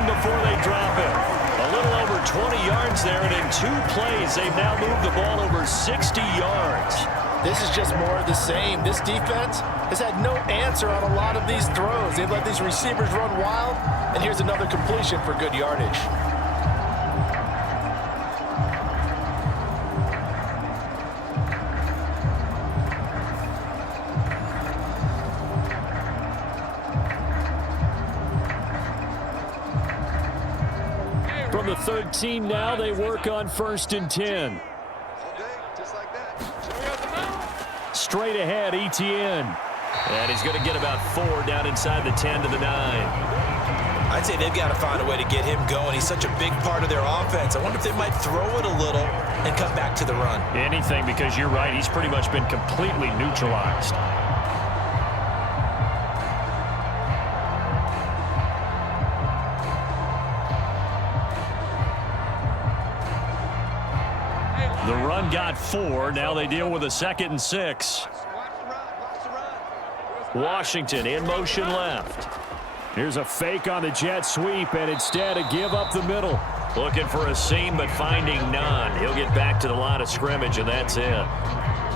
before they drop it. A little over 20 yards there, and in 2 plays, they've now moved the ball over 60 yards. This is just more of the same. This defense has had no answer on a lot of these throws. They've let these receivers run wild, and here's another completion for good yardage. From the 13 now, they work on 1st and 10. Straight ahead, Etienne. And he's going to get about 4 down inside the 10 to the 9. I'd say they've got to find a way to get him going. He's such a big part of their offense. I wonder if they might throw it a little and come back to the run. Anything, because you're right. He's pretty much been completely neutralized. The run got 4. Now they deal with a 2nd and 6. Washington in motion left. Here's a fake on the jet sweep, and instead a give up the middle. Looking for a seam, but finding none. He'll get back to the line of scrimmage, and that's it.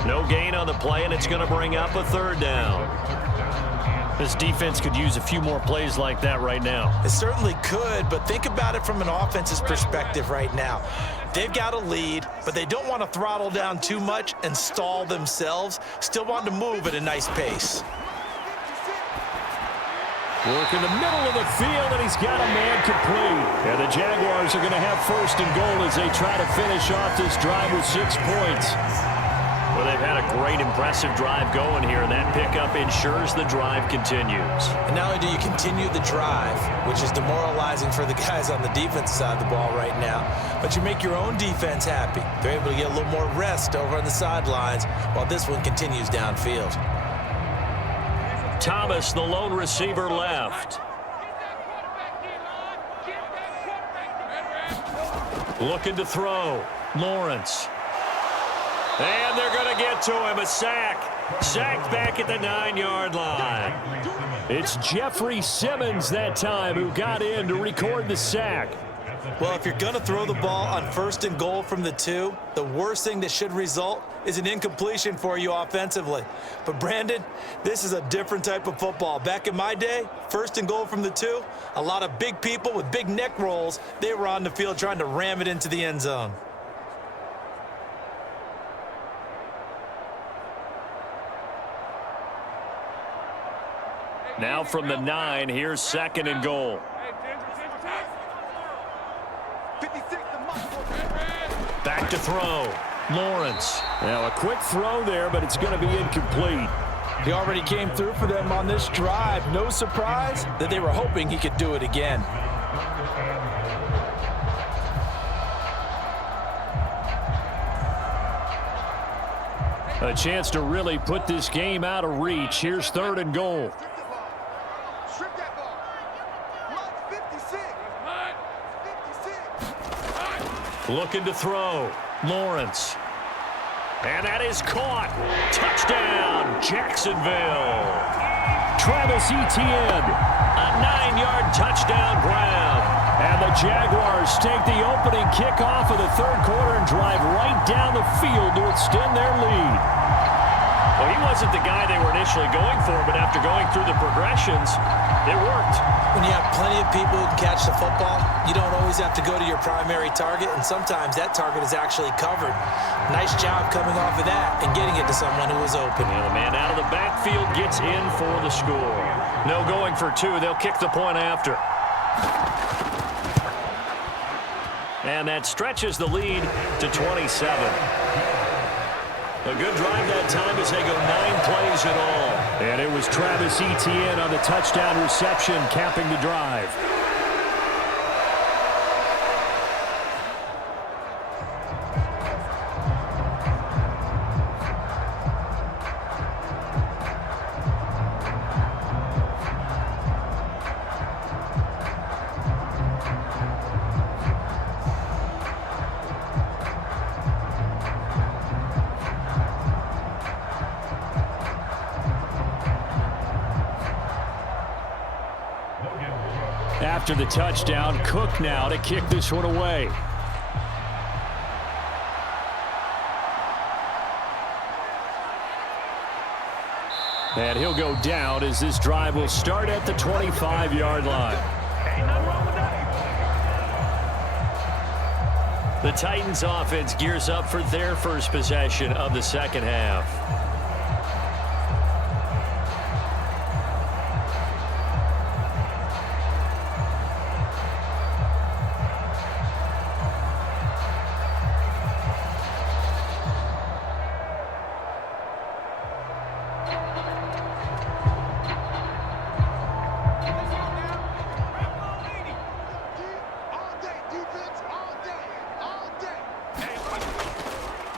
No gain on the play, and it's going to bring up a 3rd down. This defense could use a few more plays like that right now. It certainly could, but think about it from an offense's perspective right now. They've got a lead, but they don't want to throttle down too much and stall themselves. Still want to move at a nice pace. Work in the middle of the field, and he's got a man complete. And the Jaguars are going to have 1st and goal as they try to finish off this drive with 6 points. Well, they've had a great, impressive drive going here, and that pickup ensures the drive continues. And not only do you continue the drive, which is demoralizing for the guys on the defense side of the ball right now, but you make your own defense happy. They're able to get a little more rest over on the sidelines while this one continues downfield. Thomas, the lone receiver, left. Looking to throw. Lawrence. And they're going to get to him. A sack. Sacked back at the 9-yard line. It's Jeffrey Simmons that time who got in to record the sack. Well, if you're going to throw the ball on 1st and goal from the 2, the worst thing that should result is an incompletion for you offensively. But, Brandon, this is a different type of football. Back in my day, 1st and goal from the 2, a lot of big people with big neck rolls, they were on the field trying to ram it into the end zone. Now from the 9, here's 2nd and goal. Back to throw. Lawrence. Now a quick throw there, but it's going to be incomplete. He already came through for them on this drive. No surprise that they were hoping he could do it again. A chance to really put this game out of reach. Here's 3rd and goal. Looking to throw. Lawrence. And that is caught. Touchdown, Jacksonville. Travis Etienne, a 9-yard touchdown grab. And the Jaguars take the opening kickoff of the 3rd quarter and drive right down the field to extend their lead. Well, he wasn't the guy they were initially going for, but after going through the progressions, it worked. When you have plenty of people who can catch the football, you don't always have to go to your primary target, and sometimes that target is actually covered. Nice job coming off of that and getting it to someone who was open. And the man out of the backfield gets in for the score. No going for 2. They'll kick the point after. And that stretches the lead to 27. A good drive that time as they go 9 plays in all. And it was Travis Etienne on the touchdown reception capping the drive. After the touchdown, Cook now to kick this one away. And he'll go down as this drive will start at the 25-yard line. The Titans offense gears up for their first possession of the second half.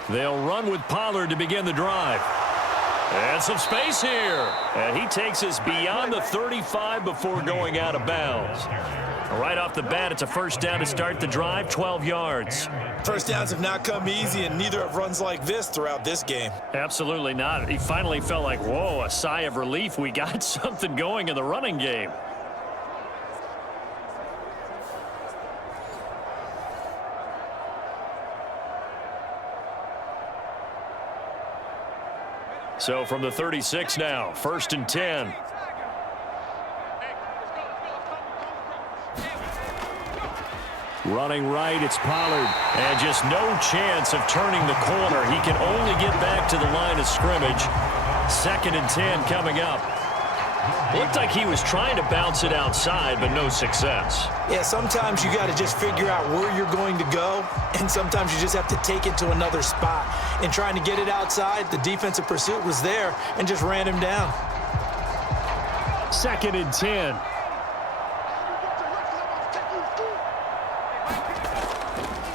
They'll run with Pollard to begin the drive. And some space here. And he takes us beyond the 35 before going out of bounds. Right off the bat, it's a first down to start the drive, 12 yards. First downs have not come easy, and neither have runs like this throughout this game. Absolutely not. He finally felt like, whoa, a sigh of relief. We got something going in the running game. So from the 36 now, 1st and 10. Running right, it's Pollard. And just no chance of turning the corner. He can only get back to the line of scrimmage. 2nd and 10 coming up. Looked like he was trying to bounce it outside, but no success. Yeah, sometimes you got to just figure out where you're going to go, and sometimes you just have to take it to another spot. And trying to get it outside, the defensive pursuit was there and just ran him down. 2nd and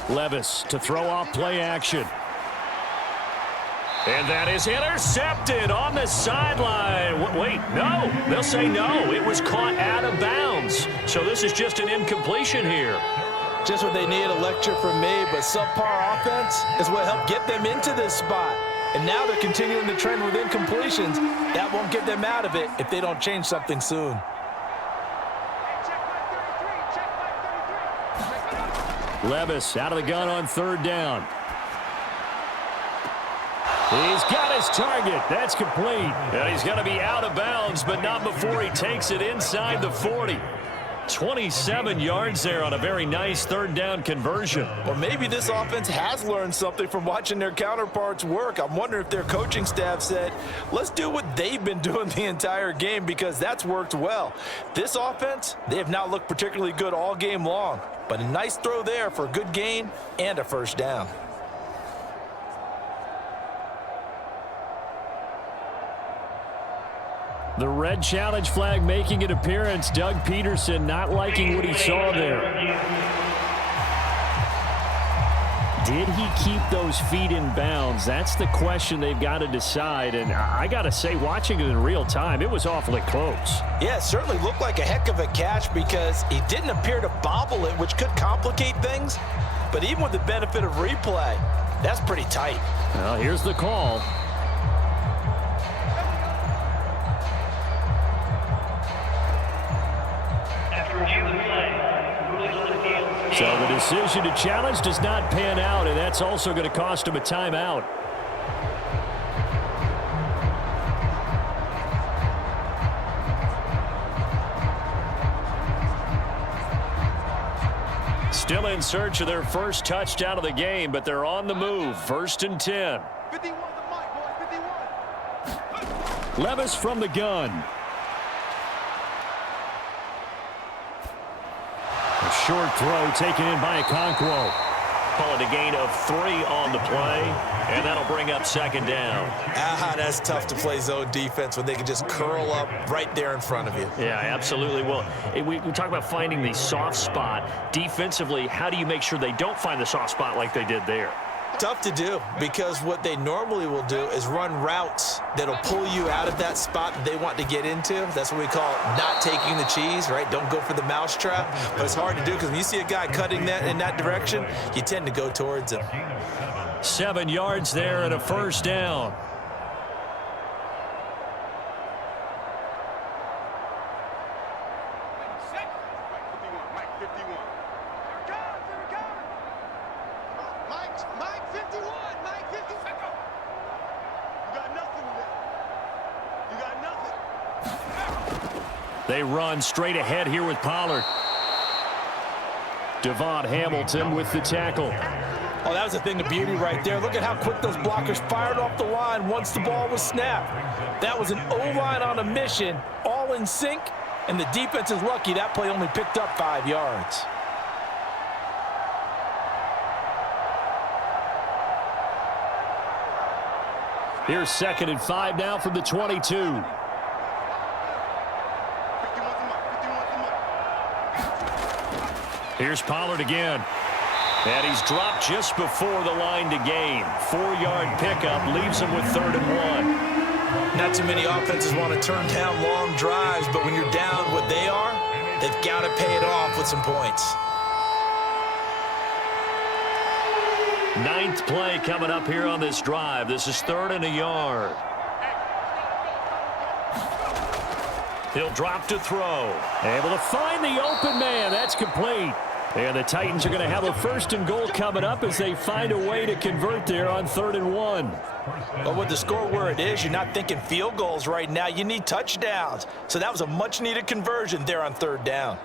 10. Levis to throw off play action. And that is intercepted on the sideline. Wait, no. They'll say no. It was caught out of bounds. So this is just an incompletion here. Just what they need, a lecture from me, but subpar offense is what helped get them into this spot. And now they're continuing the trend with incompletions. That won't get them out of it if they don't change something soon. Levis out of the gun on 3rd down. He's got his target. That's complete. And he's going to be out of bounds, but not before he takes it inside the 40. 27 yards there on a very nice 3rd down conversion. Well, maybe this offense has learned something from watching their counterparts work. I'm wondering if their coaching staff said, let's do what they've been doing the entire game, because that's worked well. This offense, they have not looked particularly good all game long, but a nice throw there for a good gain and a first down. The red challenge flag making an appearance. Doug Peterson not liking what he saw there. Did he keep those feet in bounds? That's the question they've got to decide. And I got to say, watching it in real time, it was awfully close. Yeah, it certainly looked like a heck of a catch because he didn't appear to bobble it, which could complicate things. But even with the benefit of replay, that's pretty tight. Well, here's the call. So the decision to challenge does not pan out, and that's also going to cost him a timeout. Still in search of their first touchdown of the game, but they're on the move. 1st and 10. 51 the mic, boys, 51. Levis from the gun. A short throw taken in by Okonkwo. Call it a gain of 3 on the play, and that'll bring up 2nd down. That's tough to play zone defense when they can just curl up right there in front of you. Yeah, absolutely. Well, we talk about finding the soft spot. Defensively, how do you make sure they don't find the soft spot like they did there? Tough to do, because what they normally will do is run routes that'll pull you out of that spot that they want to get into. That's what we call not taking the cheese, right? Don't go for the mousetrap. But it's hard to do because when you see a guy cutting that in that direction, you tend to go towards him. 7 yards there and a first down. They run straight ahead here with Pollard. Devon Hamilton with the tackle. Oh, that was a thing of beauty right there. Look at how quick those blockers fired off the line once the ball was snapped. That was an O-line on a mission, all in sync, and the defense is lucky that play only picked up 5 yards. Here's 2nd and 5 now from the 22. Here's Pollard again. And he's dropped just before the line to gain. 4-yard pickup leaves him with 3rd and 1. Not too many offenses want to turn down long drives, but when you're down what they are, they've got to pay it off with some points. 9th play coming up here on this drive. This is 3rd and a yard. He'll drop to throw. Able to find the open man. That's complete. And the Titans are going to have a 1st and goal coming up as they find a way to convert there on 3rd and 1. But with the score where it is, you're not thinking field goals right now. You need touchdowns. So that was a much-needed conversion there on 3rd down.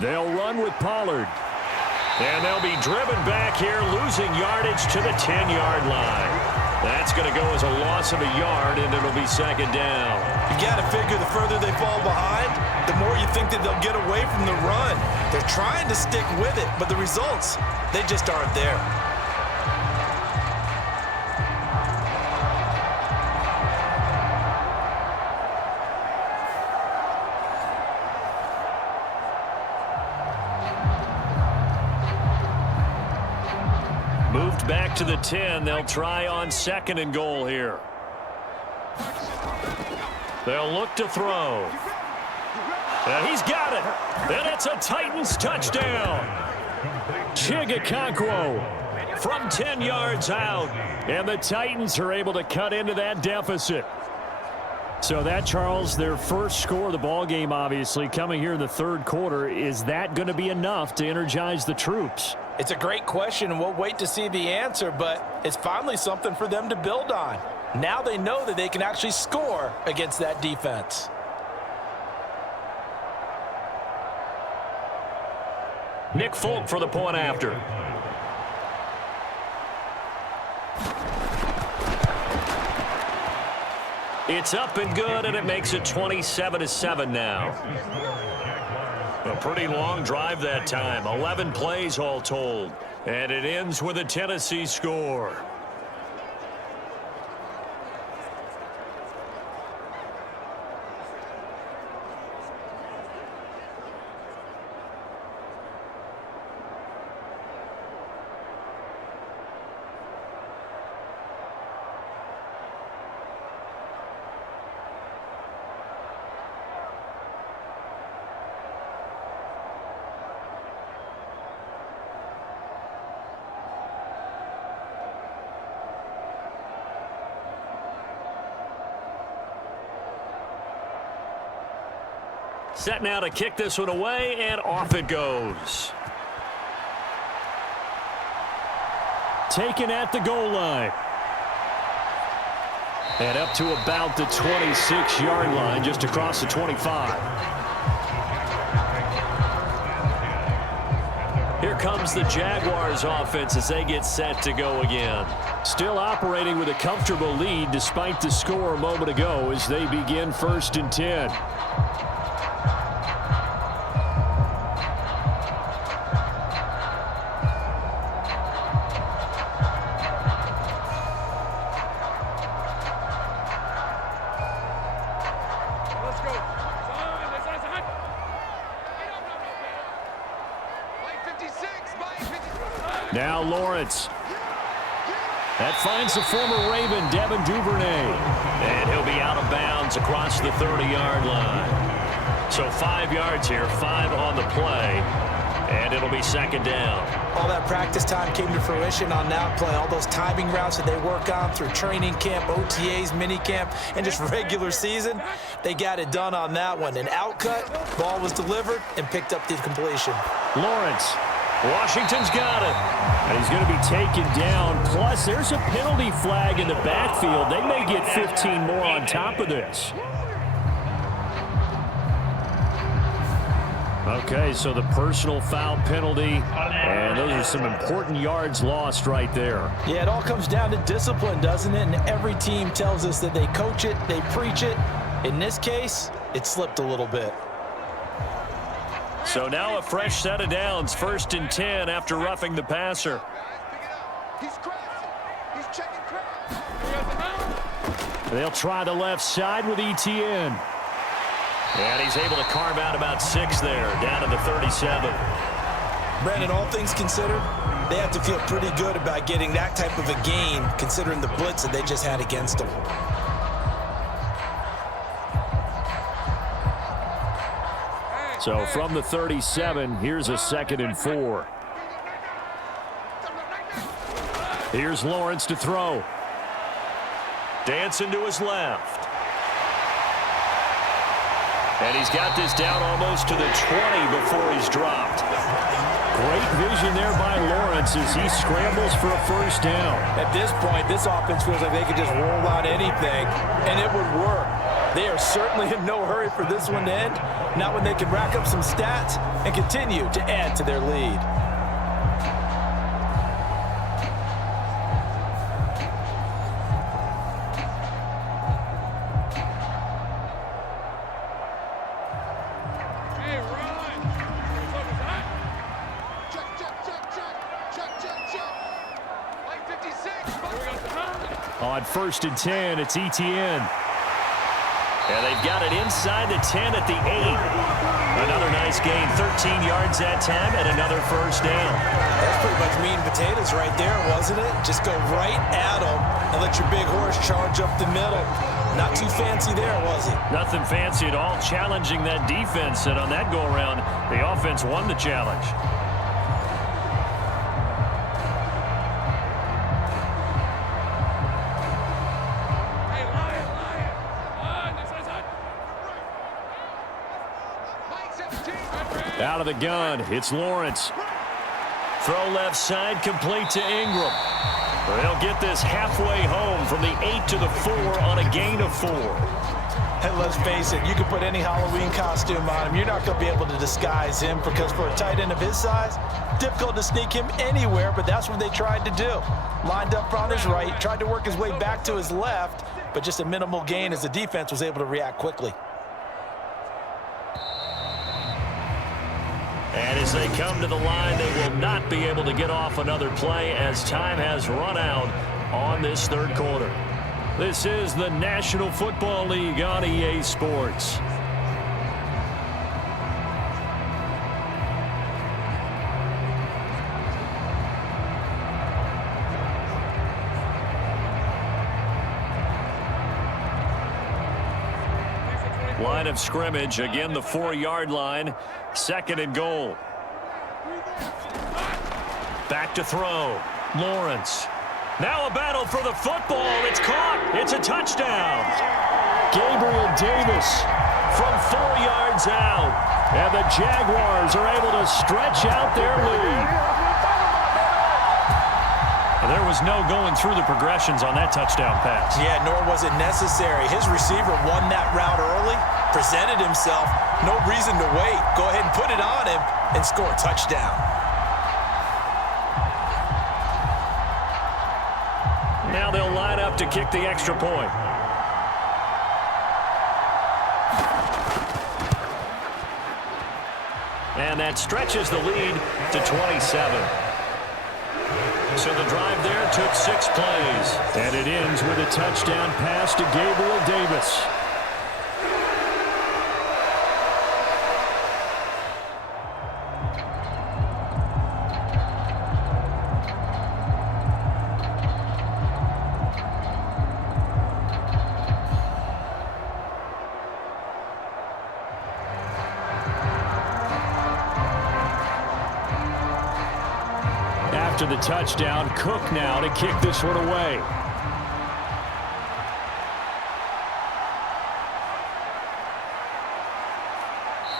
They'll run with Pollard. And they'll be driven back here, losing yardage to the 10-yard line. That's going to go as a loss of a yard, and it'll be 2nd down. You got to figure the further they fall behind, the more you think that they'll get away from the run. They're trying to stick with it, but the results, they just aren't there. Moved back to the 10. They'll try on 2nd and goal here. They'll look to throw. And he's got it. And it's a Titans touchdown. Chigakonkwo from 10 yards out. And the Titans are able to cut into that deficit. So that, Charles, their first score of the ball game, obviously, coming here in the 3rd quarter. Is that going to be enough to energize the troops? It's a great question, and we'll wait to see the answer, but it's finally something for them to build on. Now they know that they can actually score against that defense. Nick Folk for the point after. It's up and good, and it makes it 27-7 now. A pretty long drive that time. 11 plays all told. And it ends with a Tennessee score. Set now to kick this one away, and off it goes. Taken at the goal line. And up to about the 26-yard line, just across the 25. Here comes the Jaguars offense as they get set to go again. Still operating with a comfortable lead despite the score a moment ago as they begin 1st and 10. Now Lawrence. That finds the former Raven, Devin Duvernay. And he'll be out of bounds across the 30-yard line. So 5 yards here, 5 on the play. And it'll be second down. All that practice time came to fruition on that play. All those timing routes that they work on through training camp, OTAs, mini camp, and just regular season, they got it done on that one. An outcut, ball was delivered, and picked up the completion. Lawrence. Washington's got it. And he's going to be taken down. Plus, there's a penalty flag in the backfield. They may get 15 more on top of this. Okay, so the personal foul penalty, and those are some important yards lost right there. Yeah, it all comes down to discipline, doesn't it? And every team tells us that they coach it, they preach it. In this case, it slipped a little bit. So now a fresh set of downs, 1st and 10 after roughing the passer. He's crazy. He's checking crazy. They'll try the left side with ETN. And he's able to carve out about 6 there, down to the 37. Brandon, all things considered, they have to feel pretty good about getting that type of a gain, considering the blitz that they just had against them. So from the 37, here's a 2nd and 4. Here's Lawrence to throw. Dancing to his left. And he's got this down almost to the 20 before he's dropped. Great vision there by Lawrence as he scrambles for a first down. At this point, this offense feels like they could just roll out anything, and it would work. They are certainly in no hurry for this one to end, not when they can rack up some stats and continue to add to their lead. On 1st and 10, it's ETN. And they've got it inside the 10 at the 8. Another nice gain, 13 yards that time, and another first down. That's pretty much meat and potatoes right there, wasn't it? Just go right at them and let your big horse charge up the middle. Not too fancy there, was it? Nothing fancy at all, challenging that defense. And on that go-around, the offense won the challenge. Out of the gun, it's Lawrence. Throw left side, complete to Ingram. They'll get this halfway home from the 8 to the 4 on a gain of 4. And let's face it, you can put any Halloween costume on him. You're not going to be able to disguise him because for a tight end of his size, difficult to sneak him anywhere, but that's what they tried to do. Lined up on his right, tried to work his way back to his left, but just a minimal gain as the defense was able to react quickly. And as they come to the line, they will not be able to get off another play as time has run out on this 3rd quarter. This is the National Football League on EA Sports. Line of scrimmage, again the 4-yard line, 2nd and goal. Back to throw, Lawrence. Now a battle for the football, it's caught, it's a touchdown. Gabriel Davis from 4 yards out, and the Jaguars are able to stretch out their lead. There was no going through the progressions on that touchdown pass. Yeah, nor was it necessary. His receiver won that route early, presented himself, no reason to wait. Go ahead and put it on him and score a touchdown. Now they'll line up to kick the extra point. And that stretches the lead to 27. So the drive there took 6 plays. And it ends with a touchdown pass to Gabriel Davis. after the touchdown. Cook now to kick this one away.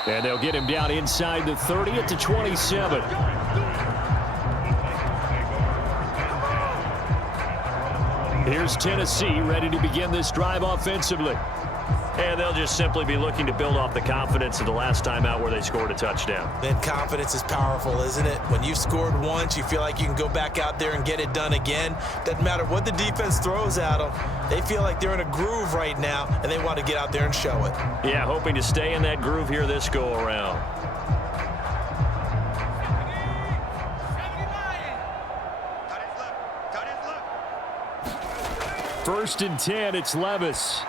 And they'll get him down inside the 30 at the 27. Here's Tennessee ready to begin this drive offensively. And they'll just simply be looking to build off the confidence of the last time out where they scored a touchdown. Then confidence is powerful, isn't it? When you've scored once, you feel like you can go back out there and get it done again. Doesn't matter what the defense throws at them. They feel like they're in a groove right now, and they want to get out there and show it. Yeah, hoping to stay in that groove here this go-around. First and 10, it's Levis.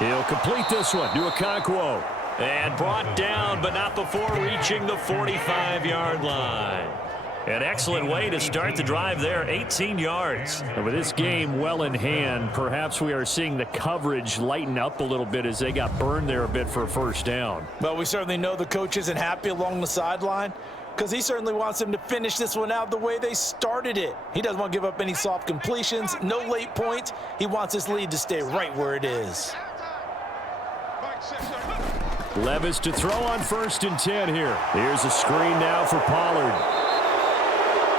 He'll complete this one to Okonkwo. And brought down, but not before reaching the 45-yard line. An excellent way to start the drive there, 18 yards. And with this game well in hand, perhaps we are seeing the coverage lighten up a little bit as they got burned there a bit for a first down. But we certainly know the coach isn't happy along the sideline because he certainly wants them to finish this one out the way they started it. He doesn't want to give up any soft completions, no late points. He wants his lead to stay right where it is. Levis to throw on first and 10 here. Here's a screen now for Pollard.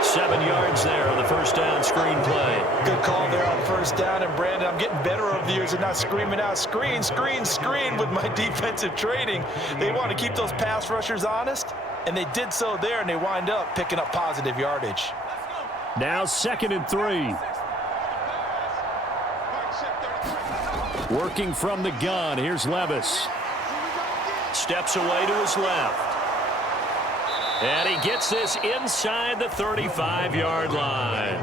7 yards there on the first down screen play. Good call there on first down. And Brandon, I'm getting better over the years and not screaming out screen, screen, screen with my defensive training. They want to keep those pass rushers honest, and they did so there, and they wind up picking up positive yardage. Now 2nd and 3. Working from the gun, here's Levis. Steps away to his left. And he gets this inside the 35-yard line.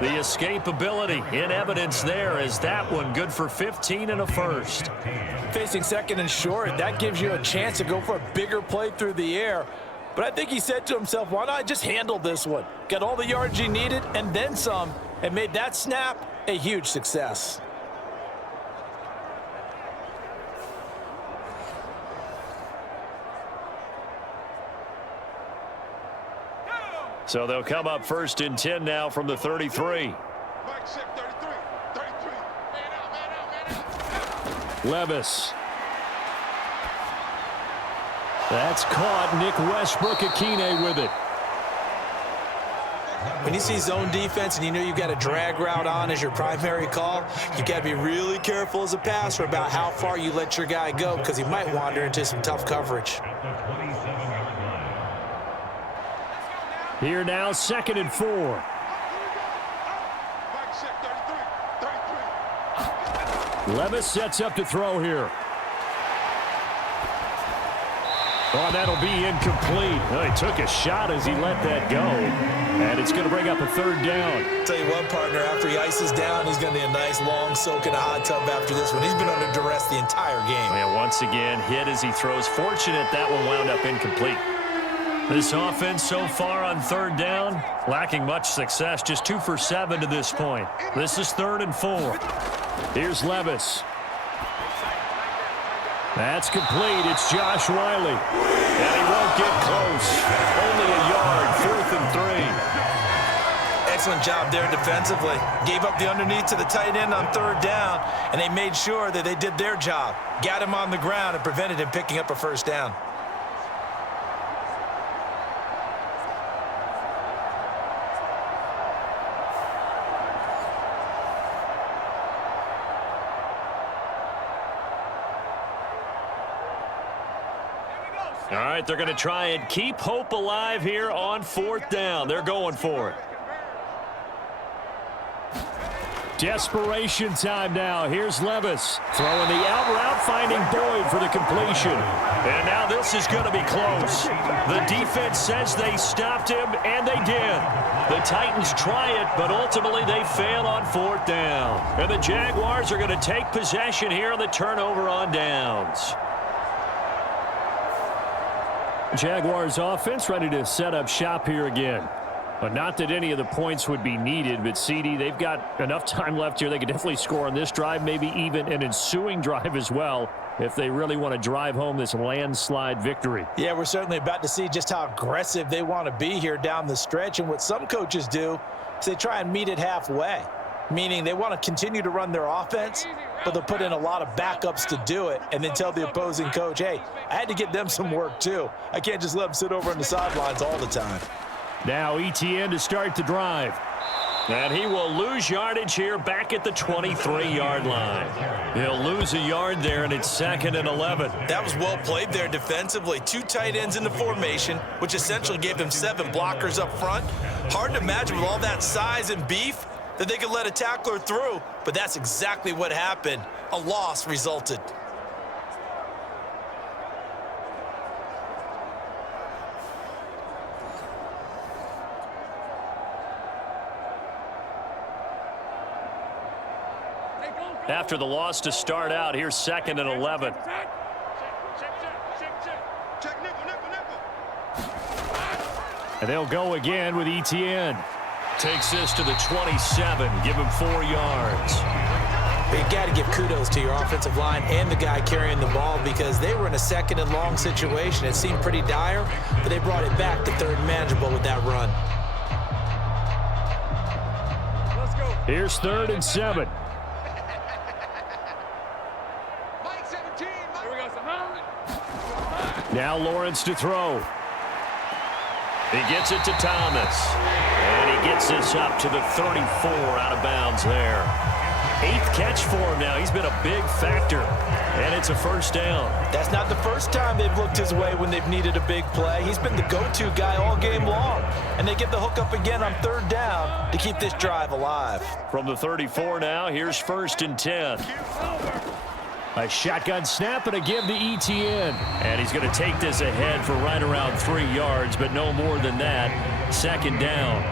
The escapability in evidence there as that one good for 15 and a first. Facing 2nd and short, that gives you a chance to go for a bigger play through the air. But I think he said to himself, why not just handle this one? Got all the yards he needed and then some, and made that snap a huge success. So they'll come up first and 10 now from the 33. Levis. That's caught. Nick Westbrook-Akine with it. When you see zone defense and you know you've got a drag route on as your primary call, you got to be really careful as a passer about how far you let your guy go because he might wander into some tough coverage. Here now, 2nd and 4. Levis sets up to throw here. Oh, that'll be incomplete. Oh, he took a shot as he let that go. And it's going to bring up a 3rd down. Tell you what, partner, after he ices down, he's going to need a nice long soak in a hot tub after this one. He's been under duress the entire game. And once again, hit as he throws. Fortunate that one wound up incomplete. This offense so far on 3rd down, lacking much success, just 2 for 7 to this point. This is 3rd and 4. Here's Levis. That's complete. It's Josh Wiley. And he won't get close. Only a yard, 4th and 3. Excellent job there defensively. Gave up the underneath to the tight end on 3rd down, and they made sure that they did their job. Got him on the ground and prevented him picking up a 1st down. All right, they're going to try and keep hope alive here on 4th down. They're going for it. Desperation time now. Here's Levis throwing the out route, finding Boyd for the completion. And now this is going to be close. The defense says they stopped him, and they did. The Titans try it, but ultimately they fail on 4th down. And the Jaguars are going to take possession here on the turnover on downs. Jaguars offense ready to set up shop here again. But not that any of the points would be needed, but CD, they've got enough time left here. They could definitely score on this drive, maybe even an ensuing drive as well. if they really want to drive home this landslide victory. Yeah, we're certainly about to see just how aggressive they want to be here down the stretch. And what some coaches do is they try and meet it halfway, meaning they want to continue to run their offense, but they'll put in a lot of backups to do it and then tell the opposing coach, hey, I had to get them some work too. I can't just let them sit over on the sidelines all the time. Now Etienne to start the drive. And he will lose yardage here back at the 23-yard line. He'll lose a yard there, and it's 2nd and 11. That was well played there defensively. 2 tight ends in the formation, which essentially gave them 7 blockers up front. Hard to imagine with all that size and beef that they could let a tackler through, but that's exactly what happened. A loss resulted. After the loss to start out, here's 2nd and 11. And they'll go again with Etienne. Takes this to the 27. Give him 4 yards. You got to give kudos to your offensive line and the guy carrying the ball because they were in a 2nd and long situation. It seemed pretty dire, but they brought it back to 3rd and manageable with that run. Here's 3rd and 7. Now Lawrence to throw. He gets it to Thomas. And he gets this up to the 34 out of bounds there. 8th catch for him now. He's been a big factor. And it's a 1st down. That's not the first time they've looked his way when they've needed a big play. He's been the go-to guy all game long. And they get the hook up again on 3rd down to keep this drive alive. From the 34 now, here's 1st and 10. A shotgun snap and a give to Etienne. And he's going to take this ahead for right around 3 yards, but no more than that. 2nd down.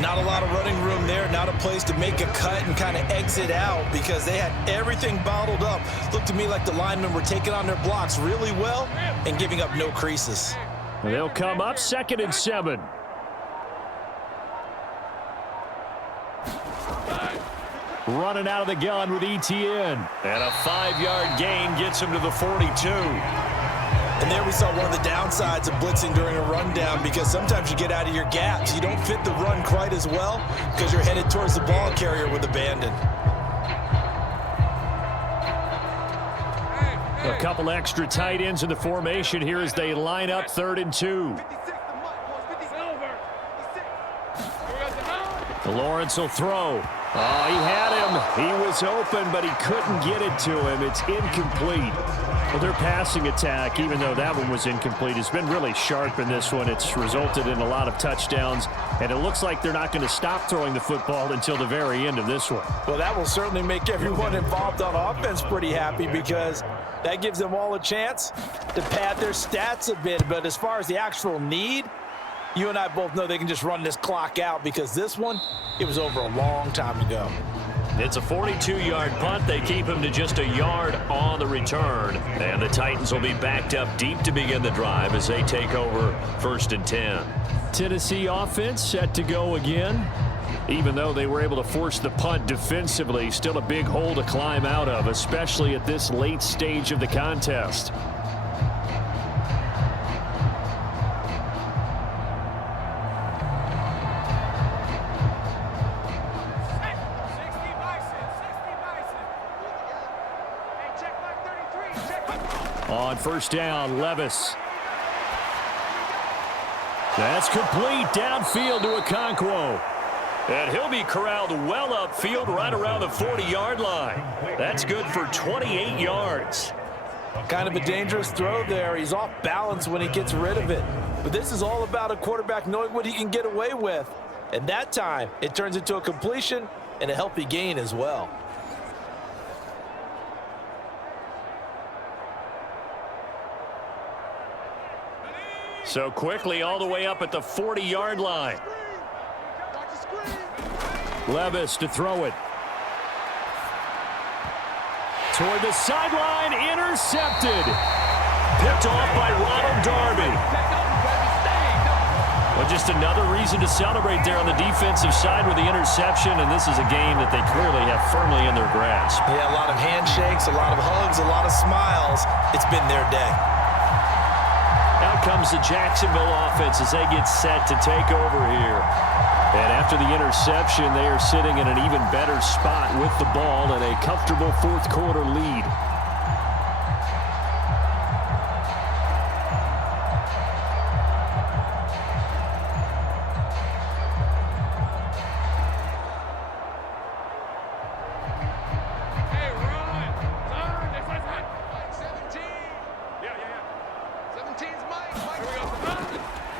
Not a lot of running room there, not a place to make a cut and kind of exit out because they had everything bottled up. Looked to me like the linemen were taking on their blocks really well and giving up no creases. They'll come up 2nd and 7. Running out of the gun with Etienne. And a 5-yard gain gets him to the 42. And there we saw one of the downsides of blitzing during a rundown because sometimes you get out of your gaps. You don't fit the run quite as well because you're headed towards the ball carrier with abandon. A couple extra tight ends in the formation here as they line up 3rd and 2. Lawrence will throw. Oh, he had him. He was open, but he couldn't get it to him. It's incomplete. Well, their passing attack, even though that one was incomplete, has been really sharp in this one. It's resulted in a lot of touchdowns, and it looks like they're not going to stop throwing the football until the very end of this one. Well, that will certainly make everyone involved on offense pretty happy because that gives them all a chance to pad their stats a bit. But as far as the actual need, you and I both know they can just run this clock out because this one, it was over a long time ago. It's a 42-yard punt. They keep him to just a yard on the return. And the Titans will be backed up deep to begin the drive as they take over 1st and 10. Tennessee offense set to go again. Even though they were able to force the punt defensively, still a big hole to climb out of, especially at this late stage of the contest. On 1st down, Levis. That's complete downfield to Okonkwo. And he'll be corralled well upfield right around the 40-yard line. That's good for 28 yards. Kind of a dangerous throw there. He's off balance when he gets rid of it. But this is all about a quarterback knowing what he can get away with. And that time, it turns into a completion and a healthy gain as well. So quickly all the way up at the 40-yard line. Levis to throw it. Toward the sideline, intercepted. Picked off by Ronald Darby. Well, just another reason to celebrate there on the defensive side with the interception, and this is a game that they clearly have firmly in their grasp. Yeah, a lot of handshakes, a lot of hugs, a lot of smiles. It's been their day. Out comes the Jacksonville offense as they get set to take over here. And after the interception, they are sitting in an even better spot with the ball and a comfortable fourth quarter lead.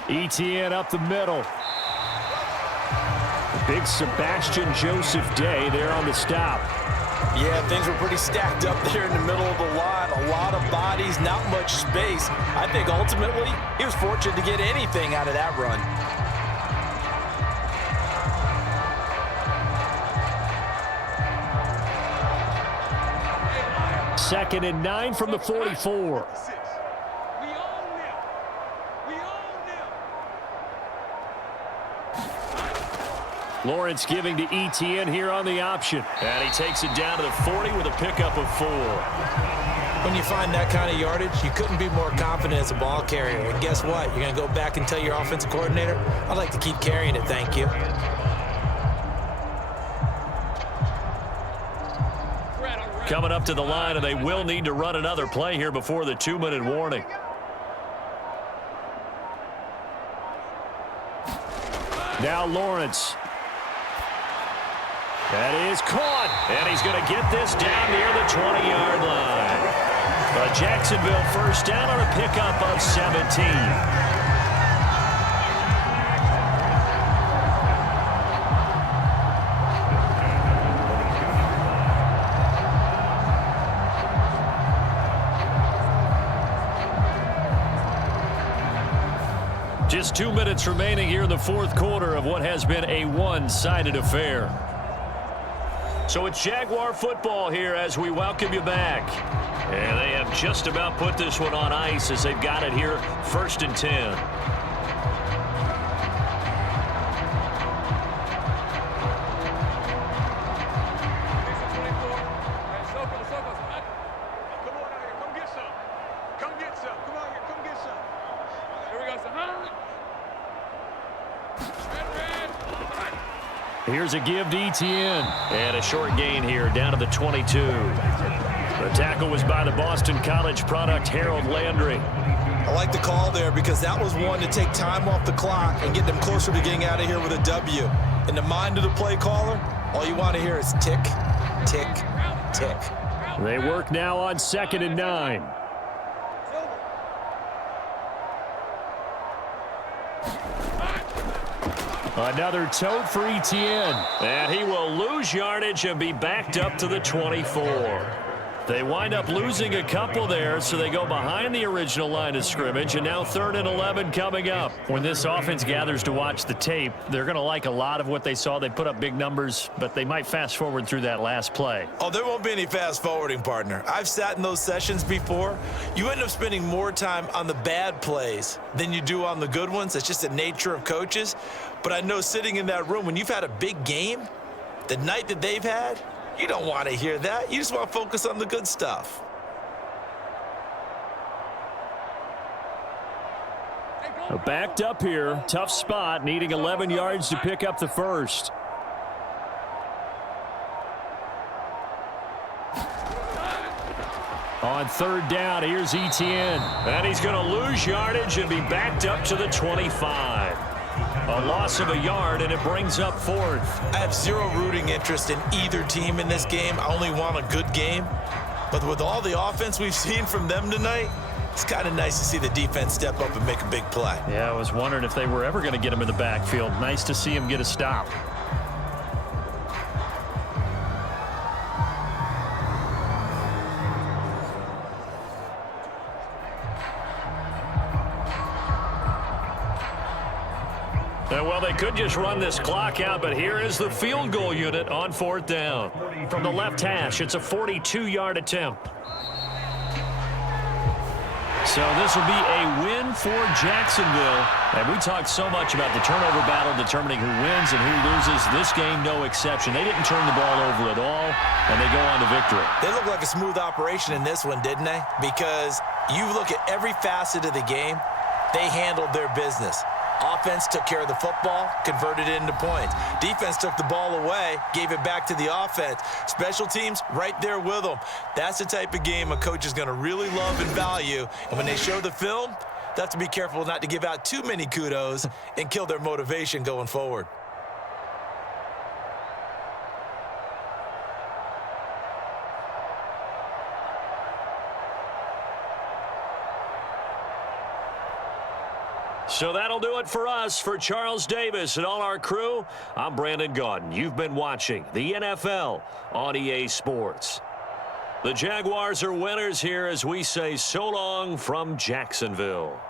ETN up the middle. Big Sebastian Joseph Day there on the stop. Yeah, things were pretty stacked up there in the middle of the line. A lot of bodies, not much space. I think ultimately he was fortunate to get anything out of that run. Second and 9 from the 44. Lawrence giving to ETN here on the option. And he takes it down to the 40 with a pickup of 4. When you find that kind of yardage, you couldn't be more confident as a ball carrier. And guess what? You're going to go back and tell your offensive coordinator, I'd like to keep carrying it, thank you. Coming up to the line, and they will need to run another play here before the 2-minute warning. Now Lawrence. That is caught, and he's going to get this down near the 20-yard line. A Jacksonville first down on a pickup of 17. Just 2 minutes remaining here in the fourth quarter of what has been a one-sided affair. So it's Jaguar football here as we welcome you back. And they have just about put this one on ice as they've got it here, 1st and 10. Here's a give to ETN. And a short gain here down to the 22. The tackle was by the Boston College product, Harold Landry. I like the call there because that was one to take time off the clock and get them closer to getting out of here with a W. In the mind of the play caller, all you want to hear is tick, tick, tick. They work now on 2nd and 9. Another tote for ETN. And he will lose yardage and be backed up to the 24. They wind up losing a couple there, so they go behind the original line of scrimmage, and now 3rd and 11 coming up. When this offense gathers to watch the tape, they're going to like a lot of what they saw. They put up big numbers, but they might fast forward through that last play. Oh, there won't be any fast forwarding, partner. I've sat in those sessions before. You end up spending more time on the bad plays than you do on the good ones. It's just the nature of coaches. But I know sitting in that room, when you've had a big game, the night that they've had, you don't want to hear that. You just want to focus on the good stuff. Backed up here, tough spot, needing 11 yards to pick up the first. On 3rd down, here's ETN. And he's going to lose yardage and be backed up to the 25. A loss of a yard, and it brings up 4th. I have zero rooting interest in either team in this game. I only want a good game. But with all the offense we've seen from them tonight, it's kind of nice to see the defense step up and make a big play. Yeah, I was wondering if they were ever going to get him in the backfield. Nice to see him get a stop. Well, they could just run this clock out, but here is the field goal unit on 4th down. From the left hash, it's a 42-yard attempt. So this will be a win for Jacksonville. And we talked so much about the turnover battle determining who wins and who loses. This game, no exception. They didn't turn the ball over at all, and they go on to victory. They look like a smooth operation in this one, didn't they? Because you look at every facet of the game, they handled their business. Offense took care of the football, converted it into points. Defense took the ball away, gave it back to the offense. Special teams, right there with them. That's the type of game a coach is going to really love and value. And when they show the film, they have to be careful not to give out too many kudos and kill their motivation going forward. So that'll do it for us. For Charles Davis and all our crew, I'm Brandon Gaudin. You've been watching the NFL on EA Sports. The Jaguars are winners here as we say so long from Jacksonville.